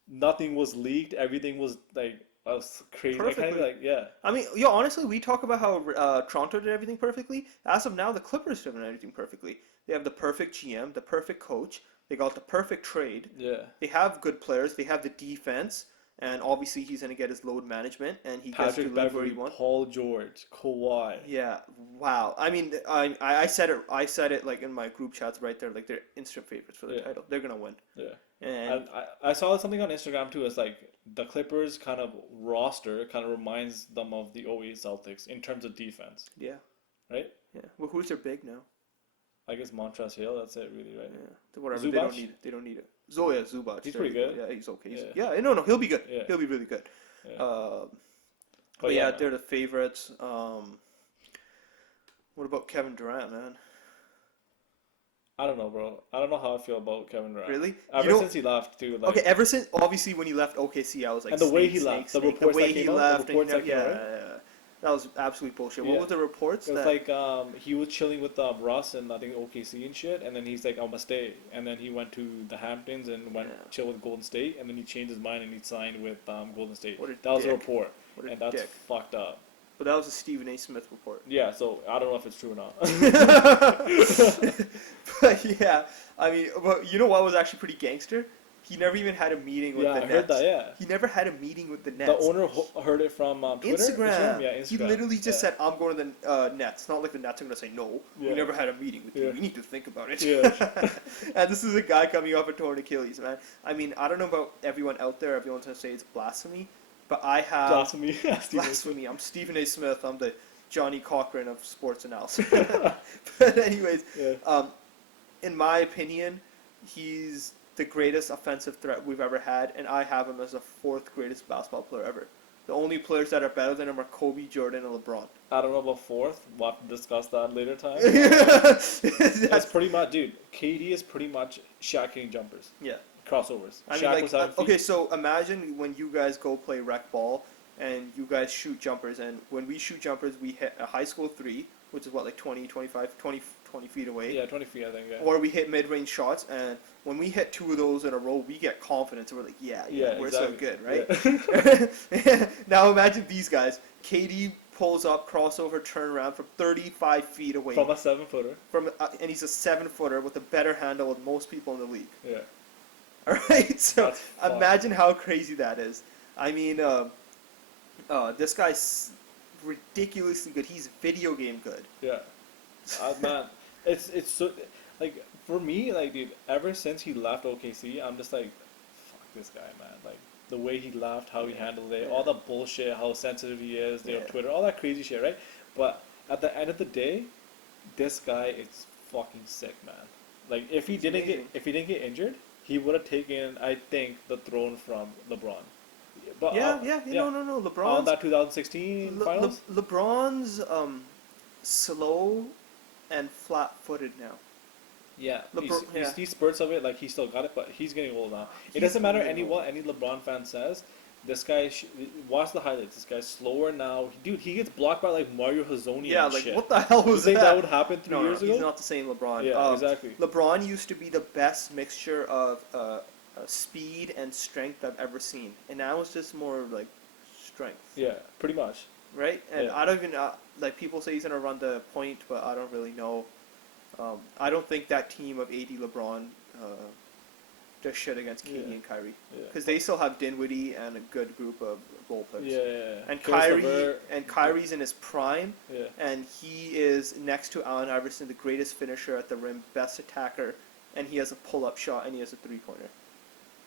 nothing was leaked. Everything was like, I was crazy. I kind of Perfectly. like, yeah, I mean, honestly, we talk about how Toronto did everything perfectly. As of now, the Clippers did everything perfectly. They have the perfect GM, the perfect coach. They got the perfect trade. yeah. They have good players. They have the defense, and obviously he's going to get his load management, and he gets to Patrick live where Beverly, he wants. Paul George, Kawhi. Yeah, wow. I mean, I said it. I said it like in my group chats right there. Like they're instant favorites for the Yeah. title. They're gonna win. Yeah. And I saw something on Instagram too. It's like the Clippers kind of roster kind of reminds them of the '08 Celtics in terms of defense, yeah, right? Yeah. Well, who's their big now? I guess Montrezl Hill. That's it, really, right? Yeah. Whatever. They Zubac? don't need it. They don't need it. Zoya Zubac. He's there pretty you go. good. Yeah, he's okay. Yeah. No, he'll be good. Yeah. He'll be really good. Yeah. But yeah, man. they're the favorites. What about Kevin Durant, man? I don't know, bro. I don't know how I feel about Kevin Durant. Really? Ever since he left, too. Like, Okay, ever since obviously when he left OKC, I was like, and the way he snake, left, the snake. reports The way that he came out, left, the reports and that came out, right? yeah, that was absolute bullshit. What Yeah. were the reports? It was That like he was chilling with Russ and I think OKC and shit, and then he's like, I'm gonna stay. And then he went to the Hamptons and went chill with Golden State, and then he changed his mind and he signed with Golden State. What a That was a dick. report, What a and that's dick. fucked up. But that was a Stephen A. Smith report. Yeah, so I don't know if it's true or not. But yeah, I mean, but you know what was actually pretty gangster? He never even had a meeting with Yeah, the I Nets. heard that, yeah. He never had a meeting with the The Nets. owner heard it from Twitter? Instagram. Yeah, Instagram. He literally just said, "I'm going to the Nets." It's not like the Nets are going to say no. Yeah. We never had a meeting with you. Yeah. We need to think about it. Yeah. And this is a guy coming off a torn Achilles, man. I mean, I don't know about everyone out there. Everyone's going to say it's blasphemy, but I have Blasphemy. Yeah, Steve blasphemy. I'm Stephen A. Smith. I'm the Johnny Cochran of sports analysis. But anyways, Yeah. in my opinion, he's the greatest offensive threat we've ever had, and I have him as the fourth greatest basketball player ever. The only players that are better than him are Kobe, Jordan, and LeBron. I don't know about fourth. We'll have to discuss that later time. That's That's pretty much, dude. KD is pretty much Shaq hitting jumpers, yeah. crossovers. I mean, Shaq like, was 7 feet. okay, so imagine when you guys go play rec ball and you guys shoot jumpers, and when we shoot jumpers, we hit a high school three, which is what, like 20, 25, 20 feet away. Yeah, 20 feet, I think. Yeah. Or we hit mid-range shots, and when we hit two of those in a row, we get confidence. And we're like, we're exactly. so good, right? Yeah. Now imagine these guys. KD pulls up, crossover, turn around from 35 feet away. From a 7-footer. And he's a 7-footer with a better handle than most people in the league. Yeah. All right, so That's fun. imagine how crazy that is. I mean, this guy's ridiculously good. He's video game good. Yeah. Man, it's so, like, for me, like, dude, ever since he left OKC, I'm just like, fuck this guy, man. Like, the way he left, how he handled it, all the bullshit, how sensitive he is, you know, Twitter, all that crazy shit, right? But at the end of the day, this guy is fucking sick, man. Like, if he didn't get injured, he would have taken, I think, the throne from LeBron. But No. LeBron's on that 2016 finals. LeBron's slow and flat-footed now. Yeah, LeBron, he spurts of it, like he still got it, but he's getting old now. It He's doesn't matter getting what any LeBron fan says. This guy, watch the highlights. This guy's slower now. Dude, he gets blocked by like Mario Hezonja. Yeah, and like shit. what the hell was You think that? that would happen 3 No, years ago? he's not the same LeBron. Yeah, exactly. LeBron used to be the best mixture of speed and strength I've ever seen, and now it's just more like strength. Yeah, pretty much. Right? And Yeah. I don't even like people say he's gonna run the point, but I don't really know. I don't think that team of AD, LeBron does shit against KD and Kyrie, Yeah. because they still have Dinwiddie and a good group of role players. Yeah. And Caris Kyrie LeVert. and Kyrie's in his prime, Yeah. and he is next to Allen Iverson, the greatest finisher at the rim, best attacker, and he has a pull-up shot and he has a three-pointer.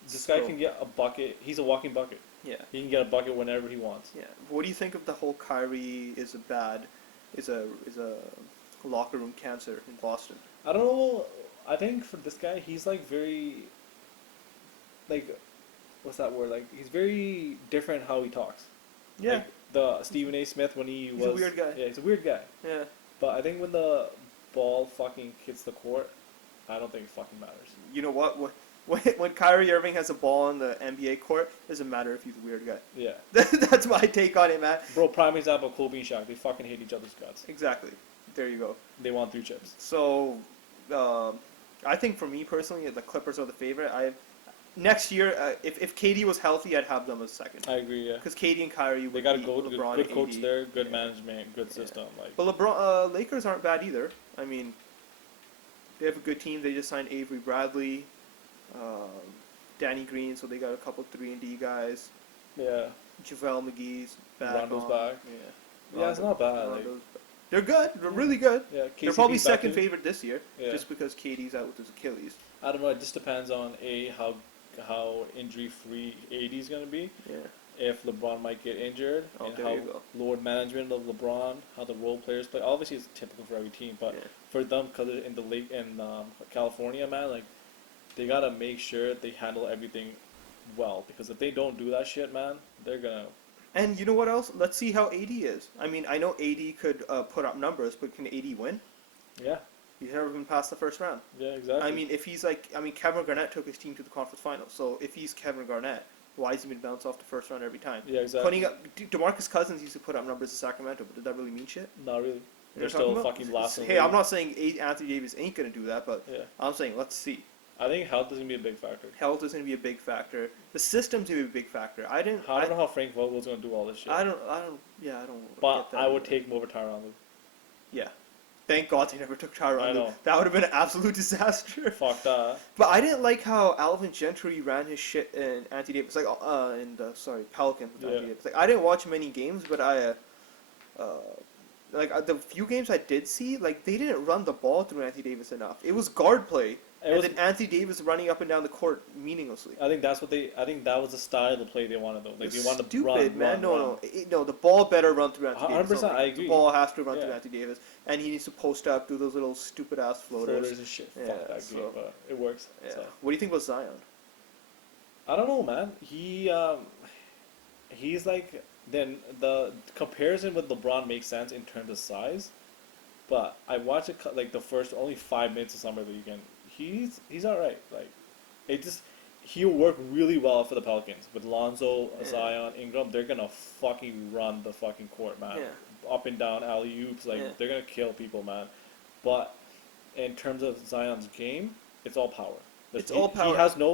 This guy So- can get a bucket. He's a walking bucket. Yeah. He can get a bucket whenever he wants. Yeah. What do you think of the whole Kyrie is a locker room cancer in Boston? I don't know. I think for this guy, he's like very, like, what's that word? Like, he's very different how he talks. Yeah. Like the Stephen A. Smith when he He's was. a weird guy. Yeah, he's a weird guy. Yeah. But I think when the ball fucking hits the court, I don't think it fucking matters. You know what? When Kyrie Irving has a ball on the NBA court, it doesn't matter if he's a weird guy. Yeah. That's my take on it, man. Bro, prime example, Kobe and Shaq. They fucking hate each other's guts. Exactly. There you go. They want 3 chips. So, I think for me personally, the Clippers are the favorite. Next year, if KD was healthy, I'd have them as second. I agree, yeah. Because KD and Kyrie They would got a beat good LeBron good and coach AD. there, good management, good system. Like, But LeBron, Lakers aren't bad either. I mean, they have a good team. They just signed Avery Bradley, Danny Green, so they got a couple 3-and-D guys. yeah. JaVale McGee's back. Rondo's back. Yeah. Yeah, it's not bad. Like, They're good. They're really good. yeah, They're probably KCP's back second in. favorite this year, Yeah. just because KD's out with his Achilles. I don't know. It just depends on how injury free AD is gonna be. Yeah. if LeBron might get injured, Oh, and there how you go. load management of LeBron, how the role players play. Obviously, it's typical for every team, but Yeah. for them, because in the league in California, man, like they gotta make sure they handle everything well. Because if they don't do that shit, man, they're gonna. And you know what else? Let's see how AD is. I mean, I know AD could put up numbers, but can AD win? Yeah, He's never been past the first round. yeah, exactly. I mean, if he's like, I mean, Kevin Garnett took his team to the conference finals. So if he's Kevin Garnett, why has he been bounced off the first round every time? yeah, exactly. Putting up, DeMarcus Cousins used to put up numbers in Sacramento, but did that really mean shit? Not really. You know They're what I'm still talking about? fucking blasting. Hey, I'm not saying Anthony Davis ain't gonna do that, but Yeah, I'm saying let's see. I think health is gonna be a big factor. Health is gonna be a big factor. The system's gonna be a big factor. I I don't know how Frank Vogel's gonna do all this shit. I don't. Yeah, I don't. But get that I would either. take him over Tyronn Lue. Yeah. Thank God they never took Tyronn I Lue. know. That would have been an absolute disaster. Fuck that. But I didn't like how Alvin Gentry ran his shit in Anthony Davis, like Pelicans with Anthony Yeah. Davis. Like I didn't watch many games, but the few games I did see, like they didn't run the ball through Anthony Davis enough. It was guard play, and then Anthony Davis running up and down the court meaninglessly. I think that's what they. I think that was the style of play they wanted though. Like they wanted to Stupid, run, man. run. No. The ball better run through Anthony Davis. 100%, I The agree. ball has to run Yeah. through Anthony Davis, and he needs to post up, do those little stupid ass floaters. And shit. Yeah, Fuck that so- game, but it works. Yeah. So. What do you think about Zion? I don't know, man. He's like then the comparison with LeBron makes sense in terms of size, but I watched it like the first only 5 minutes of summer league, and he's all right. Like it just he'll work really well for the Pelicans with Lonzo, Yeah. Zion, Ingram. They're gonna fucking run the fucking court, man. Yeah. Up and down alley oops, like Yeah. they're gonna kill people, man. But in terms of Zion's game, it's all power. It's all power.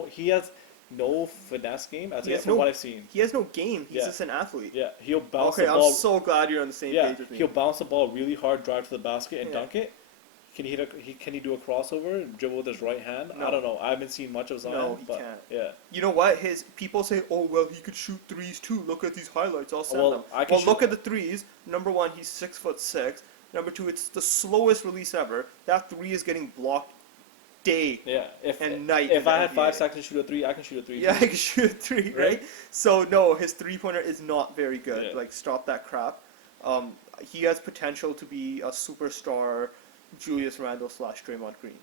He has no finesse game He has from no- what I've seen. He has no game. He's Yeah. just an athlete. Yeah, he'll bounce Okay, the I'm ball. so glad you're on the same Yeah, page with me. he'll bounce the ball really hard, drive to the basket, and Yeah. dunk it. Can he do a crossover, dribble with his right hand? No. I don't know. I haven't seen much of Zion. No, he but can't. Yeah. You know what? His people say, "Oh well, he could shoot threes too. Look at these highlights. I'll send Well, them." I can Well, look shoot- at the threes. Number one, he's 6'6". Number two, it's the slowest release ever. That three is getting blocked day Yeah. If and night. if in the I had 5 NBA. seconds to shoot a three, I can shoot a three. Yeah, I can shoot a three, right? Right? So no, his 3-pointer is not very good. Yeah. Like, stop that crap. He has potential to be a superstar, Julius Randle / Draymond Green,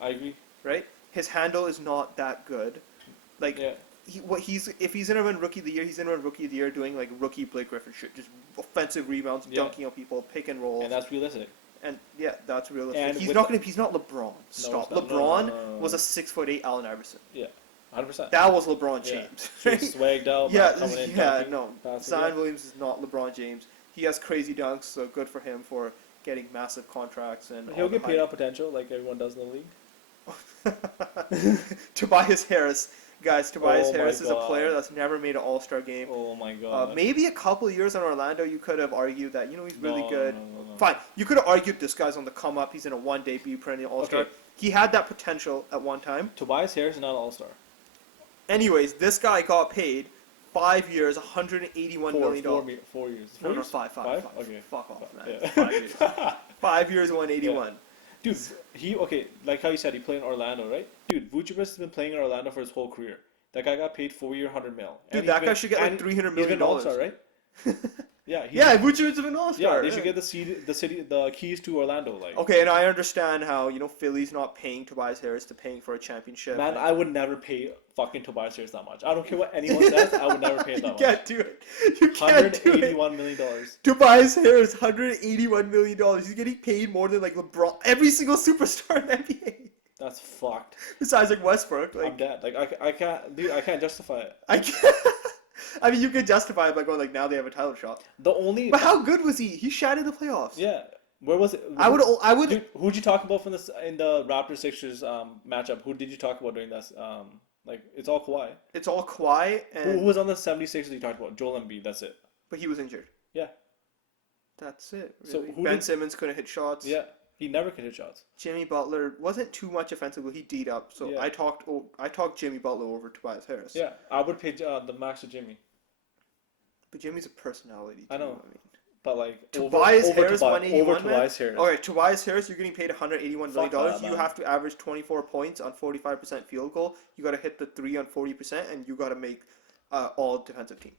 I agree. right? His handle is not that good. Like, Yeah. if he's gonna win Rookie of the Year, he's gonna win Rookie of the Year doing like rookie Blake Griffin shit, just offensive rebounds, Yeah. dunking on people, pick and roll, And that's realistic. and yeah, that's realistic. And He's with not LeBron. Stop. it's not. LeBron No. was a 6'8" Allen Iverson. Yeah. 100%. That was LeBron Yeah. James. Just swagged out. Yeah, man, coming in, yeah, dunking, no. passing. Zion Williams is not LeBron James. He has crazy dunks, so good for him for getting massive contracts and He'll all get the paid hype. out potential like everyone does in the league. Tobias Harris, guys. Tobias Oh my Harris is a God. player that's never made an All-Star game. Oh my god. Maybe a couple of years in Orlando, you could have argued that he's really No, good. no. Fine, you could have argued this guy's on the come up. He's in a one-day be perennial All-Star. Okay. He had that potential at one time. Tobias Harris is not an all-star. Anyways, this guy got paid 5 years, $181 million. 4 years. No, 4 no, years? five. Okay. Fuck off, man. Yeah. 5 years. 5 years, 181. Dude, like how you said, he played in Orlando, right? Dude, Vucevic has been playing in Orlando for his whole career. That guy got paid 4 year, $100 million. Dude, that guy should get like $300 million. He's been an all-star, right? Yeah. Yeah, Vucevic is an all-star. Yeah, they should get the keys to Orlando, like. Okay, and I understand how Philly's not paying Tobias Harris to paying for a championship. Man, and- I would never pay fucking Tobias Harris that much. I don't care what anyone says. I would never pay you that much. can't do it. You can't do it. $181 million. Tobias Harris, $181 million. He's getting paid more than like LeBron, every single superstar in the NBA. That's fucked. Besides like Westbrook, I'm like dead. Like I can't, dude. I can't justify it. I can't. I mean, you could justify it by going like, now they have a title shot. The only. But how good was he? He shattered the playoffs. Yeah. Where was it? I would. Dude, who'd you talk about from this in the Raptors Sixers matchup? Who did you talk about during this? Like it's all Kawhi. It's all Kawhi, and Who was on the 76ers you talked about? Joel Embiid. That's it. but he was injured. Yeah. That's it. So Really. who Ben did- Simmons couldn't hit shots. Yeah. He never could hit shots. Jimmy Butler wasn't too much offensively. He D'd up. So Yeah. I talked Jimmy Butler over Tobias Harris. Yeah. I would pay the max to Jimmy. But Jimmy's a personality. Too, I know. I mean. But like Tobias Harris, over 181, Tobias Harris. Okay, Tobias Harris, you're getting paid $181 Fuck million. that, You man. have to average 24 points on 45% field goal. You got to hit the 3 on 40%, and you got to make all defensive team.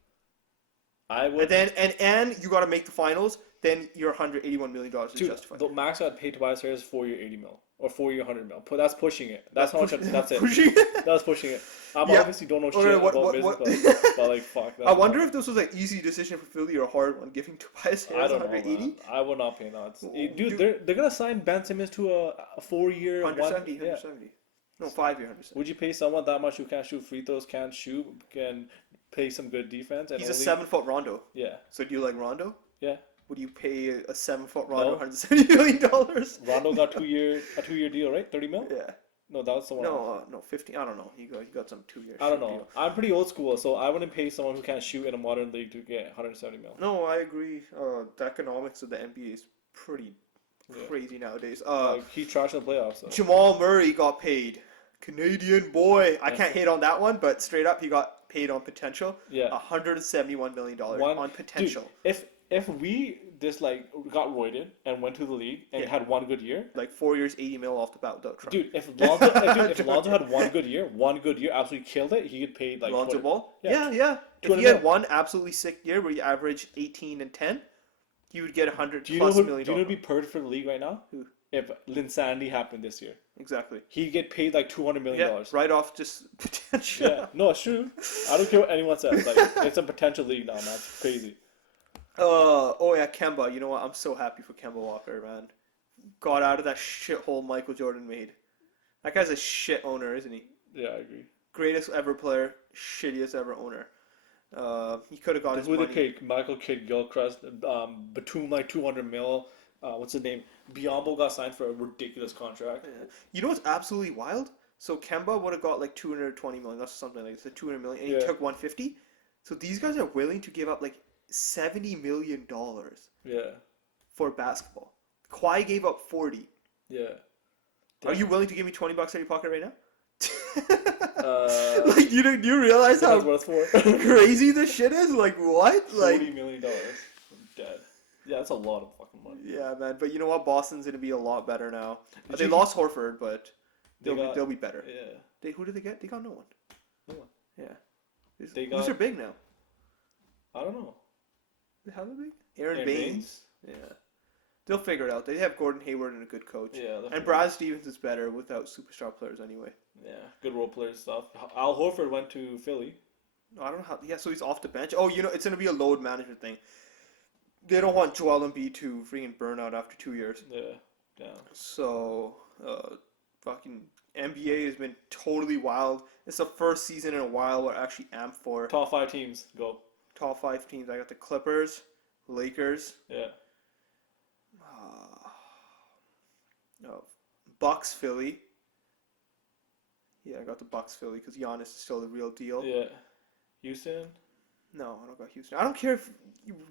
I And would. then and you got to make the finals. Then your $181 million is Dude, justified. the max I'd pay Tobias Harris is 4 year 80 mil or 4 year 100 mil. That's pushing it. That's how much. That's it. Pushing. That's pushing it. I'm Yeah. obviously don't know Okay, shit what- about what- business, what- but like fuck. I wonder if this was an easy decision for Philly or a hard one, giving Tobias I Harris don't know, 180. man. I would not pay nuts. Dude, Dude. they're gonna sign Ben Simmons to a 4 year 170, one. Yeah. 170. No, 5-year 170. Would you pay someone that much who can't shoot free throws, can't shoot, can play some good defense, and He's a only 7-foot Rondo. yeah, So do you like Rondo? yeah. Would you pay a 7-foot Rondo No. $170 million? Rondo got a 2 year deal, right? 30 mil? Yeah. No, that was someone else. No, 15. I don't know. He got some 2 years. I don't know. I'm pretty old school, so I wouldn't pay someone who can't shoot in a modern league to get 170 mil. No, I agree. The economics of the NBA is pretty Yeah. crazy nowadays. Like, he's trash in the playoffs. So. Jamal Murray got paid. Canadian boy. I can't hate on that one, but straight up, he got paid on potential. Yeah. $171 million on potential. Dude, if we just like got roided and went to the league and Yeah. had one good year, Like 4 years, 80 mil off the bat without Trump. dude, if Lonzo had one good year, absolutely killed it, he get paid like Lonzo 20 Ball? Yeah. Yeah. If 200 he had mil. one absolutely sick year where he averaged 18 and 10, he would get 100 Do you know plus who? million Do you know who'd dollars. be perfect for the league right now? Who? If Linsanity happened this year, Exactly. he'd get paid like $200 million. Yeah, right off just potential. Yeah, no, it's true. I don't care what anyone says. Like, it's a potential league now, man. It's crazy. Oh yeah, Kemba. You know what? I'm so happy for Kemba Walker, man. Got out of that shithole Michael Jordan made. That guy's a shit owner, isn't he? Yeah, I agree. Greatest ever player, shittiest ever owner. He could have got his Who they money. paid? Michael Kidd Gilchrist, Batum like 200 mil. What's his name? Biombo got signed for a ridiculous contract. Yeah. You know what's absolutely wild? So Kemba would have got like 220 million. That's something like it's 200 million, and he Yeah. took 150. So these guys are willing to give up like $70 million Yeah, for basketball. Kawhi gave up 40. yeah. Are you willing to give me $20 out of your pocket right now? Uh, Like do you realize That's how what it's for. crazy this shit is? Like what? Like $40 million. Dead. Yeah, that's a lot of fucking money. yeah, man. But you know what? Boston's gonna be a lot better now. Did They you- lost Horford, but They they'll be better. Yeah. Who did they get? They got no one. No one. Yeah. Who's They their got- big now? I don't know. They have a big? Aaron Aaron Baines. Baines? Yeah. They'll figure it out. They have Gordon Hayward and a good coach. Yeah. And Brad Stevens is better without superstar players anyway. Yeah, good role player stuff. Al Horford went to Philly. I don't know how. Yeah, so he's off the bench. Oh, you know, it's going to be a load management thing. They don't want Joel Embiid to freaking burn out after 2 years. Yeah. Yeah. So, fucking NBA has been totally wild. It's the first season in a while we're actually amped for. Top 5 teams go. Top 5 teams. I got the Clippers, Lakers, Yeah. Bucks, Philly. Yeah, I got the Bucks, Philly, because Giannis is still the real deal. Yeah. Houston. No, I don't got Houston. I don't care if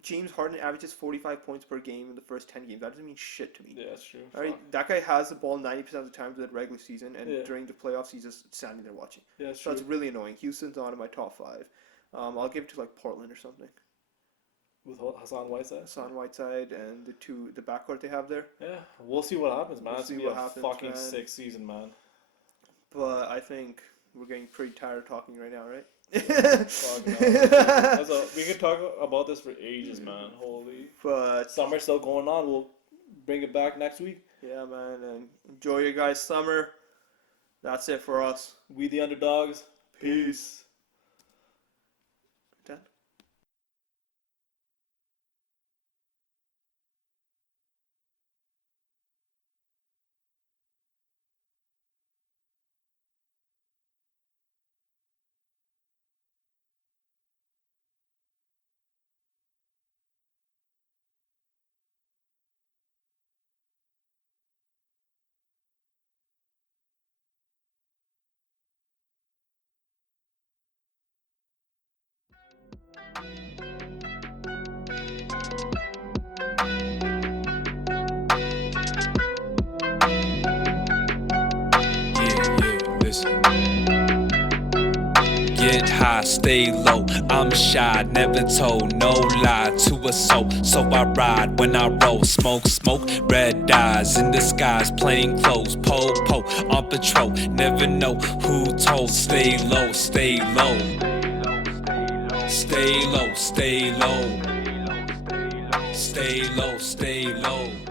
James Harden averages 45 points per game in the first 10 games. That doesn't mean shit to me. Yeah, that's true. All right, Fuck. that guy has the ball 90% of the time during the regular season, and Yeah. during the playoffs, he's just standing there watching. Yeah, that's So true. that's really annoying. Houston's not in my top 5. I'll give it to like Portland or something. With Hassan Whiteside. Hassan Whiteside and the backcourt they have there. Yeah, we'll see what happens, man. We'll It's see gonna be what a happens, fucking man. sick season, man. But I think we're getting pretty tired of talking right now, right? Fuck no. We could talk about this for ages, man. Holy. But Summer's still going on. We'll bring it back next week. yeah, man, and enjoy your guys' summer. That's it for us. We the Underdogs. Peace. Done. Yeah, listen. Get high, stay low. I'm shy, never told no lie to a soul. So I ride when I roll. Smoke, red eyes in the skies, plain clothes. Po, on patrol. Never know who told. Stay low, stay low. Stay low, stay low. Stay low, stay low.